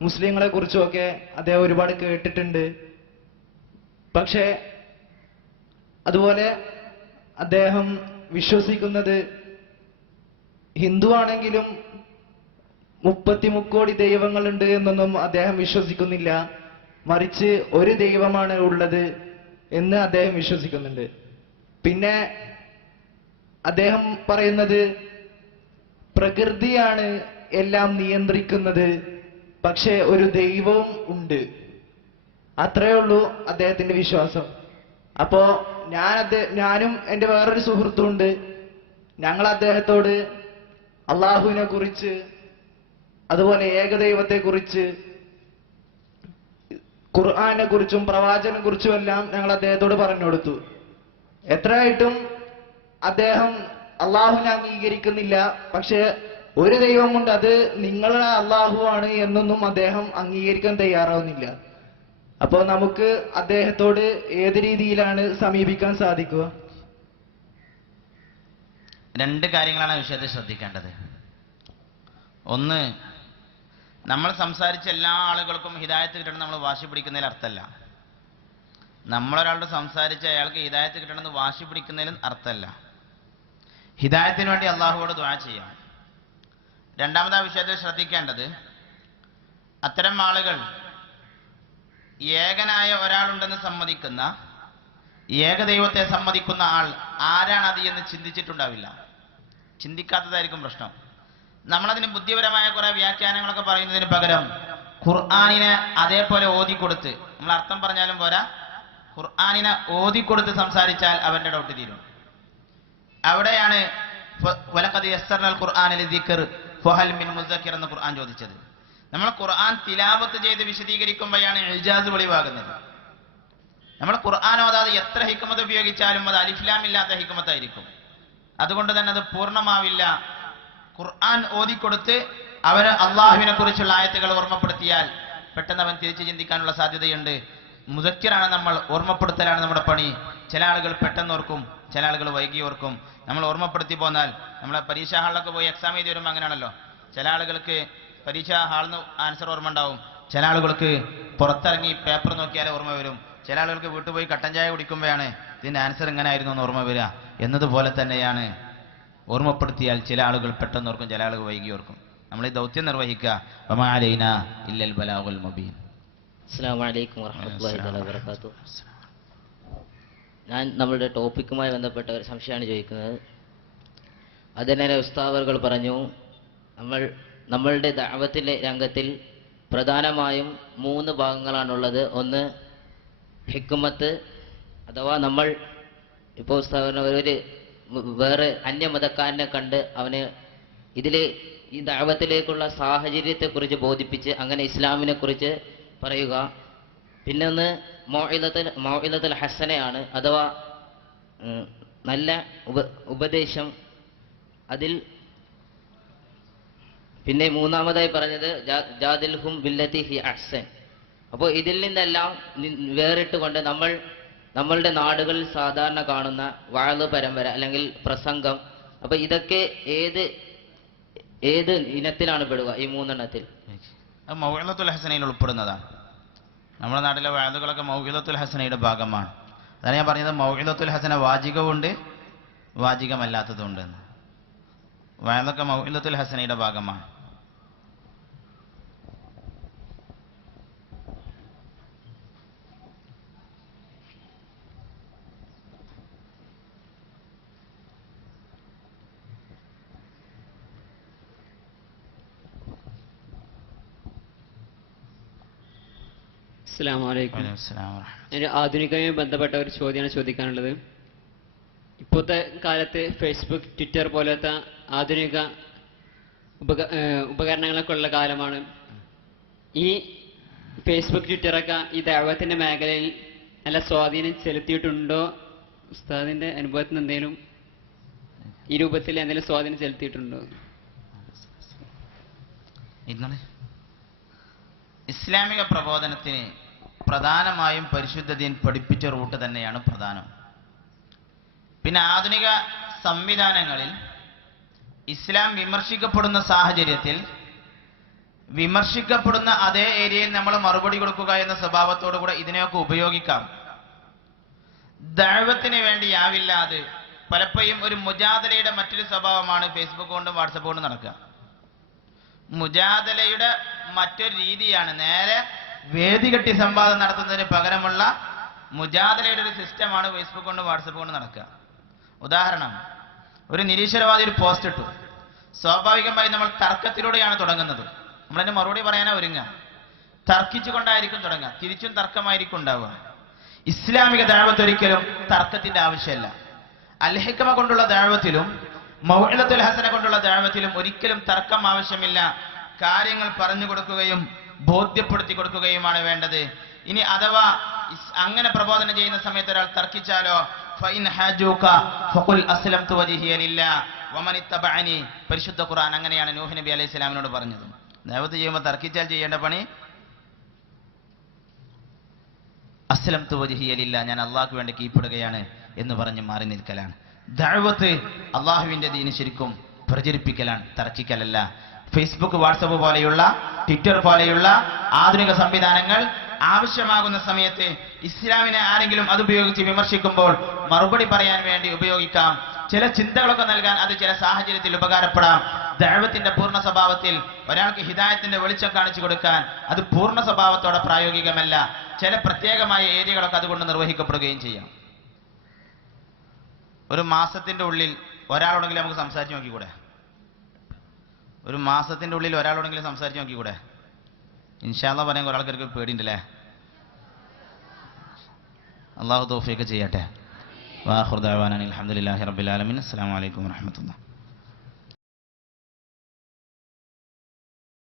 മുസ്ലിങ്ങളെ കുറിച്ചും ഒക്കെ അദ്ദേഹം ഒരുപാട് കേട്ടിട്ടുണ്ട്. പക്ഷേ അതുപോലെ അദ്ദേഹം വിശ്വസിക്കുന്നത് ഹിന്ദു ആണെങ്കിലും 33 കോടി ദൈവങ്ങളുണ്ട് എന്നൊന്നും അദ്ദേഹം വിശ്വസിക്കുന്നില്ല. മറിച്ച് ഒരു ദൈവമാണ് ഉള്ളത് എന്ന് അദ്ദേഹം വിശ്വസിക്കുന്നുണ്ട്. പിന്നെ അദ്ദേഹം പറയുന്നത് പ്രകൃതിയാണ് എല്ലാം നിയന്ത്രിക്കുന്നത്, പക്ഷെ ഒരു ദൈവവും ഉണ്ട്. അത്രയേ ഉള്ളൂ അദ്ദേഹത്തിന്റെ വിശ്വാസം. അപ്പോ ഞാനും എൻ്റെ വേറൊരു സുഹൃത്തുണ്ട്. ഞങ്ങൾ അദ്ദേഹത്തോട് അള്ളാഹുവിനെ കുറിച്ച്, അതുപോലെ ഏകദൈവത്തെ കുറിച്ച്, ഖുർആനെ കുറിച്ചും പ്രവാചകനെ കുറിച്ചും എല്ലാം ഞങ്ങൾ അദ്ദേഹത്തോട് പറഞ്ഞു കൊടുത്തു. എത്രയായിട്ടും അദ്ദേഹം അള്ളാഹുവിനെ അംഗീകരിക്കുന്നില്ല. പക്ഷെ ഒരു ദൈവമുണ്ട്, അത് നിങ്ങളുടെ അള്ളാഹു ആണ് എന്നൊന്നും അദ്ദേഹം അംഗീകരിക്കാൻ തയ്യാറാവുന്നില്ല. അപ്പോൾ നമുക്ക് അദ്ദേഹത്തോട് ഏത് രീതിയിലാണ് സമീപിക്കാൻ സാധിക്കുക? രണ്ട് കാര്യങ്ങളാണ് ആ വിഷയത്തിൽ ശ്രദ്ധിക്കേണ്ടത്. ഒന്ന്, നമ്മൾ സംസാരിച്ച എല്ലാ ആളുകൾക്കും ഹിദായത്ത് കിട്ടണം നമ്മൾ വാശി പിടിക്കുന്നതിൽ അർത്ഥമല്ല. നമ്മളൊരാളോട് സംസാരിച്ച് അയാൾക്ക് ഹിദായത്ത് കിട്ടണമെന്ന് വാശി പിടിക്കുന്നതിലും അർത്ഥമല്ല. ഹിദായത്തിന് വേണ്ടി അള്ളാഹുവോട് ദുആ ചെയ്യാം. രണ്ടാമത്തെ വിഷയത്തിൽ ശ്രദ്ധിക്കേണ്ടത്, അത്തരം ആളുകൾ ഏകനായ ഒരാളുണ്ടെന്ന് സമ്മതിക്കുന്ന, ഏകദൈവത്തെ സമ്മതിക്കുന്ന ആൾ ആരാണത് എന്ന് ചിന്തിച്ചിട്ടുണ്ടാവില്ല. ചിന്തിക്കാത്തതായിരിക്കും പ്രശ്നം. നമ്മളതിന് ബുദ്ധിപരമായ കുറെ വ്യാഖ്യാനങ്ങളൊക്കെ പറയുന്നതിന് പകരം ഖുർആനിനെ അതേപോലെ ഓതിക്കൊടുത്ത്, നമ്മൾ അർത്ഥം പറഞ്ഞാലും പോരാ, ഖുർആനിനെ ഓതിക്കൊടുത്ത് സംസാരിച്ചാൽ അവന്റെ ഡൗട്ട് തീരും. അവിടെയാണ് വലഖദ് യസ്സർനൽ ഖുർആന ലിദിക്ർ ഫഹൽ മിൻ മുസക്കിർ എന്ന് ഖുർആൻ ചോദിച്ചത്. നമ്മൾ ഖുർആൻ തിലാവത്ത് ചെയ്ത് വിശദീകരിക്കുമ്പോഴാണ് ഇജാസ് വെളിവാകുന്നത്. നമ്മൾ ഖുർആൻ ഓതാതെ എത്ര ഹിക്മത്ത് ഉപയോഗിച്ചാലും അത് അലിഫ്ലാം ഇല്ലാത്ത ഹിക്മത്തായിരിക്കും. അതുകൊണ്ട് തന്നെ അത് പൂർണ്ണമാവില്ല. ഖുർആൻ ഓതിക്കൊടുത്ത് അവന് അള്ളാഹുവിനെ കുറിച്ചുള്ള ആയത്തുകൾ ഓർമ്മപ്പെടുത്തിയാൽ പെട്ടെന്ന് അവൻ തിരിച്ചു ചിന്തിക്കാനുള്ള സാധ്യതയുണ്ട്. മുദക്കിറാണ് നമ്മൾ, ഓർമ്മപ്പെടുത്തലാണ് നമ്മുടെ പണി. ചില ആളുകൾ പെട്ടെന്ന് ഓർക്കും, ചില ആളുകൾ വൈകി ഓർക്കും. നമ്മൾ ഓർമ്മപ്പെടുത്തി പോന്നാൽ, നമ്മളെ പരീക്ഷാ ഹാളിലൊക്കെ പോയി എക്സാം എഴുതി വരുമ്പോൾ അങ്ങനെയാണല്ലോ. ചില ആളുകൾക്ക് പരീക്ഷാ ഹാളിൽ നിന്ന് ആൻസർ ഓർമ്മ ഉണ്ടാവും, ചില ആളുകൾക്ക് പുറത്തിറങ്ങി പേപ്പർ നോക്കിയാലേ ഓർമ്മ വരും, ചില ആളുകൾക്ക് വീട്ടിൽ പോയി കട്ടൻ ചായ കുടിക്കുമ്പോഴാണ് ഇതിന്റെ ആൻസർ ഇങ്ങനെ ആയിരുന്നു എന്ന് ഓർമ്മ വരിക. എന്നതുപോലെ തന്നെയാണ് ഓർമ്മപ്പെടുത്തിയാൽ ചില ആളുകൾ പെട്ടെന്ന് ഓർക്കും, ചില ആളുകൾ വൈകി ഓർക്കും. നമ്മൾ ഈ ദൗത്യം നിർവഹിക്കുക. വമാ അലൈനാ ഇല്ലൽ ബലാഗുൽ മുബീൻ. അസ്സലാമു അലൈക്കും വറഹ്മത്തുള്ളാഹി വബറകാതുഹു. ഞാൻ നമ്മളുടെ ടോപ്പിക്കുമായി ബന്ധപ്പെട്ട ഒരു സംശയമാണ് ചോദിക്കുന്നത്. അതിനെ ഉസ്താദുകൾ പറഞ്ഞു, നമ്മളുടെ ദഅവത്തിലെ രംഗത്തിൽ പ്രധാനമായും 3 ഭാഗങ്ങളാണുള്ളത്. ഒന്ന് ഹിക്മത്ത്, അഥവാ നമ്മൾ ഇപ്പോൾ ഉസ്താദിനെ ഒരു വേറെ അന്യമതക്കാരനെ കണ്ട് അവന് ഈ ദഅവത്തിലേക്കുള്ള സാഹചര്യത്തെക്കുറിച്ച് ബോധിപ്പിച്ച് അങ്ങനെ ഇസ്ലാമിനെ കുറിച്ച് പറയുക. പിന്നെ ഒന്ന് മൗഇദത്തുൽ ഹസനയാണ്, അഥവാ നല്ല ഉപദേശം. അതിൽ പിന്നെ മൂന്നാമതായി പറഞ്ഞത് ജാദിൽഹും ബില്ലതി ഹി അഹ്സൻ. അപ്പോൾ ഇതിൽ നിന്നെല്ലാം വേറിട്ടുകൊണ്ട് നമ്മളുടെ നാടുകളിൽ സാധാരണ കാണുന്ന വഅദ് പരമ്പര അല്ലെങ്കിൽ പ്രസംഗം, അപ്പൊ ഇതൊക്കെ ഏത് ഇനത്തിലാണ് പെടുക? ഈ 3 എണ്ണത്തിൽ മൗഇദത്തുൽ ഹസനയിൽ ഉൾപ്പെടുന്നതാണ്. നമ്മുടെ നാട്ടിലെ വഅദുകളൊക്കെ മൗഇദത്തുൽ ഹസനയുടെ ഭാഗമാണ്. അതാണ് ഞാൻ പറഞ്ഞത്, മൗഇദത്തുൽ ഹസന വാജികവുണ്ട്, വാജികമല്ലാത്തതുണ്ട്. വഅദൊക്കെ മൗഇദത്തുൽ ഹസനയുടെ ഭാഗമാണ്. അസ്സലാമു അലൈക്കും. ഒരു ആധുനികമായി ബന്ധപ്പെട്ട ഒരു ചോദ്യമാണ് ചോദിക്കാനുള്ളത്. ഇപ്പോഴത്തെ കാലത്ത് ഫേസ്ബുക്ക്, ട്വിറ്റർ പോലത്തെ ആധുനിക ഉപകരണങ്ങളൊക്കെ ഉള്ള കാലമാണ്. ഈ ഫേസ്ബുക്ക്, ട്വിറ്ററൊക്കെ ഈ ദഅവത്തിന്റെ മേഖലയിൽ നല്ല സ്വാധീനം ചെലുത്തിയിട്ടുണ്ടോ? ഉസ്താദിന്റെ അനുഭവത്തിൽ നിന്ന് എന്തെങ്കിലും ഈ രൂപത്തിൽ എന്തെങ്കിലും സ്വാധീനം ചെലുത്തിയിട്ടുണ്ടോ? ഇസ്ലാമിക പ്രബോധനത്തിന് പ്രധാനമായും പരിശുദ്ധ ദീൻ പഠിപ്പിച്ച റൂട്ട് തന്നെയാണ് പ്രധാനം. പിന്നെ ആധുനിക സംവിധാനങ്ങളിൽ ഇസ്ലാം വിമർശിക്കപ്പെടുന്ന സാഹചര്യത്തിൽ വിമർശിക്കപ്പെടുന്ന അതേ ഏരിയയിൽ നമ്മൾ മറുപടി കൊടുക്കുക എന്ന സ്വഭാവത്തോടു കൂടെ ഇതിനെയൊക്കെ ഉപയോഗിക്കാം. ദഅവത്തിന് വേണ്ടിയാവില്ലാതെ പലപ്പോഴും ഒരു മുജാദലയുടെ മറ്റൊരു സ്വഭാവമാണ് ഫേസ്ബുക്ക് കൊണ്ടും വാട്സപ്പ് കൊണ്ടും നടക്കുക. മുജാദലയുടെ മറ്റൊരു രീതിയാണ് നേരെ വേദി കെട്ടി സംവാദം നടത്തുന്നതിന് പകരമുള്ള മുജാദലയുടെ ഒരു സിസ്റ്റമാണ് ഫേസ്ബുക്ക് കൊണ്ടും വാട്സപ്പ് കൊണ്ടും നടക്കുക. ഉദാഹരണം, ഒരു നിരീശ്വരവാദി ഒരു പോസ്റ്റ് ഇട്ടു. സ്വാഭാവികമായി നമ്മൾ തർക്കത്തിലൂടെയാണ് തുടങ്ങുന്നത്. നമ്മളതിന് മറുപടി പറയാനാ ഒരുങ്ങുക. തർക്കിച്ചുകൊണ്ടായിരിക്കും തുടങ്ങുക, തിരിച്ചും തർക്കമായിരിക്കും ഉണ്ടാവുക. ഇസ്ലാമിക ദഅവത്ത് ഒരിക്കലും തർക്കത്തിന്റെ ആവശ്യമല്ല. അൽ ഹിക്മ കൊണ്ടുള്ള ദഅവത്തിലും മൗഇദത്തുൽ ഹസന കൊണ്ടുള്ള ദഅവത്തിലും ഒരിക്കലും തർക്കം ആവശ്യമില്ല. കാര്യങ്ങൾ പറഞ്ഞു കൊടുക്കുകയും ബോധ്യപ്പെടുത്തി കൊടുക്കുകയുമാണ് വേണ്ടത്. ഇനി അഥവാ അങ്ങനെ പ്രബോധനം ചെയ്യുന്ന സമയത്ത് ഒരാൾ തർക്കിച്ചാലോ, ഫൈൻ ഹാജൂക ഫഖുൽ അസ്ലംതു വജ്ഹിയ ലില്ലാഹ് വമൻ ഇത്തബഅനി, പരിശുദ്ധ ഖുർആൻ അങ്ങനെയാണ് നൂഹ് നബി അലൈഹി സ്വലാമിനോട് പറഞ്ഞത്. ദഅവത്ത് ചെയ്യുമ്പോൾ തർക്കിച്ചാൽ ചെയ്യേണ്ട പണി അസ്ലംതു വജ്ഹിയ ലില്ലാഹ്, ഞാൻ അള്ളാഹ്ക്ക് വേണ്ടി കീഴ്പ്പെടുകയാണ് എന്ന് പറഞ്ഞ് മാറി നിൽക്കലാണ്. ദഅവത്ത് അള്ളാഹുവിന്റെ ദീന് ശരിക്കും പ്രചരിപ്പിക്കലാണ്, തർക്കിക്കലല്ല. ഫേസ്ബുക്ക്, വാട്സപ്പ് പോലെയുള്ള, ട്വിറ്റർ പോലെയുള്ള ആധുനിക സംവിധാനങ്ങൾ ആവശ്യമാകുന്ന സമയത്ത് ഇസ്ലാമിനെ ആരെങ്കിലും അതുപയോഗിച്ച് വിമർശിക്കുമ്പോൾ മറുപടി പറയാൻ വേണ്ടി ഉപയോഗിക്കാം. ചില ചിന്തകളൊക്കെ നൽകാൻ അത് ചില സാഹചര്യത്തിൽ ഉപകാരപ്പെടാം. ദഅവത്തിന്റെ പൂർണ്ണ സ്വഭാവത്തിൽ ഒരാൾക്ക് ഹിദായത്തിന്റെ വെളിച്ചം കാണിച്ചു കൊടുക്കാൻ അത് പൂർണ്ണ സ്വഭാവത്തോടെ പ്രായോഗികമല്ല. ചില പ്രത്യേകമായ ഏരിയകളൊക്കെ അതുകൊണ്ട് നിർവഹിക്കപ്പെടുകയും ചെയ്യാം. ഒരു മാസത്തിന്റെ ഉള്ളിൽ ഒരാളോടെങ്കിലും നമുക്ക് സംസാരിച്ച് നോക്കിക്കൂടെ? ഒരു മാസത്തിന്റെ ഉള്ളിൽ ഒരാളോടെങ്കിലും സംസാരിച്ച് നോക്കിക്കൂടെ? ഇൻഷാ അല്ലാഹ് പറയാൻ കുറെ ആൾക്കാർക്ക് പേടിയുണ്ടല്ലേ? അള്ളാഹു തൗഫീഖ് ചെയ്യട്ടെ. വാഖിറു ദഅവാനാ അൽഹംദുലില്ലാഹി റബ്ബിൽ ആലമീൻ. അസ്സലാമു അലൈക്കും വറഹ്മത്തുള്ളാഹി.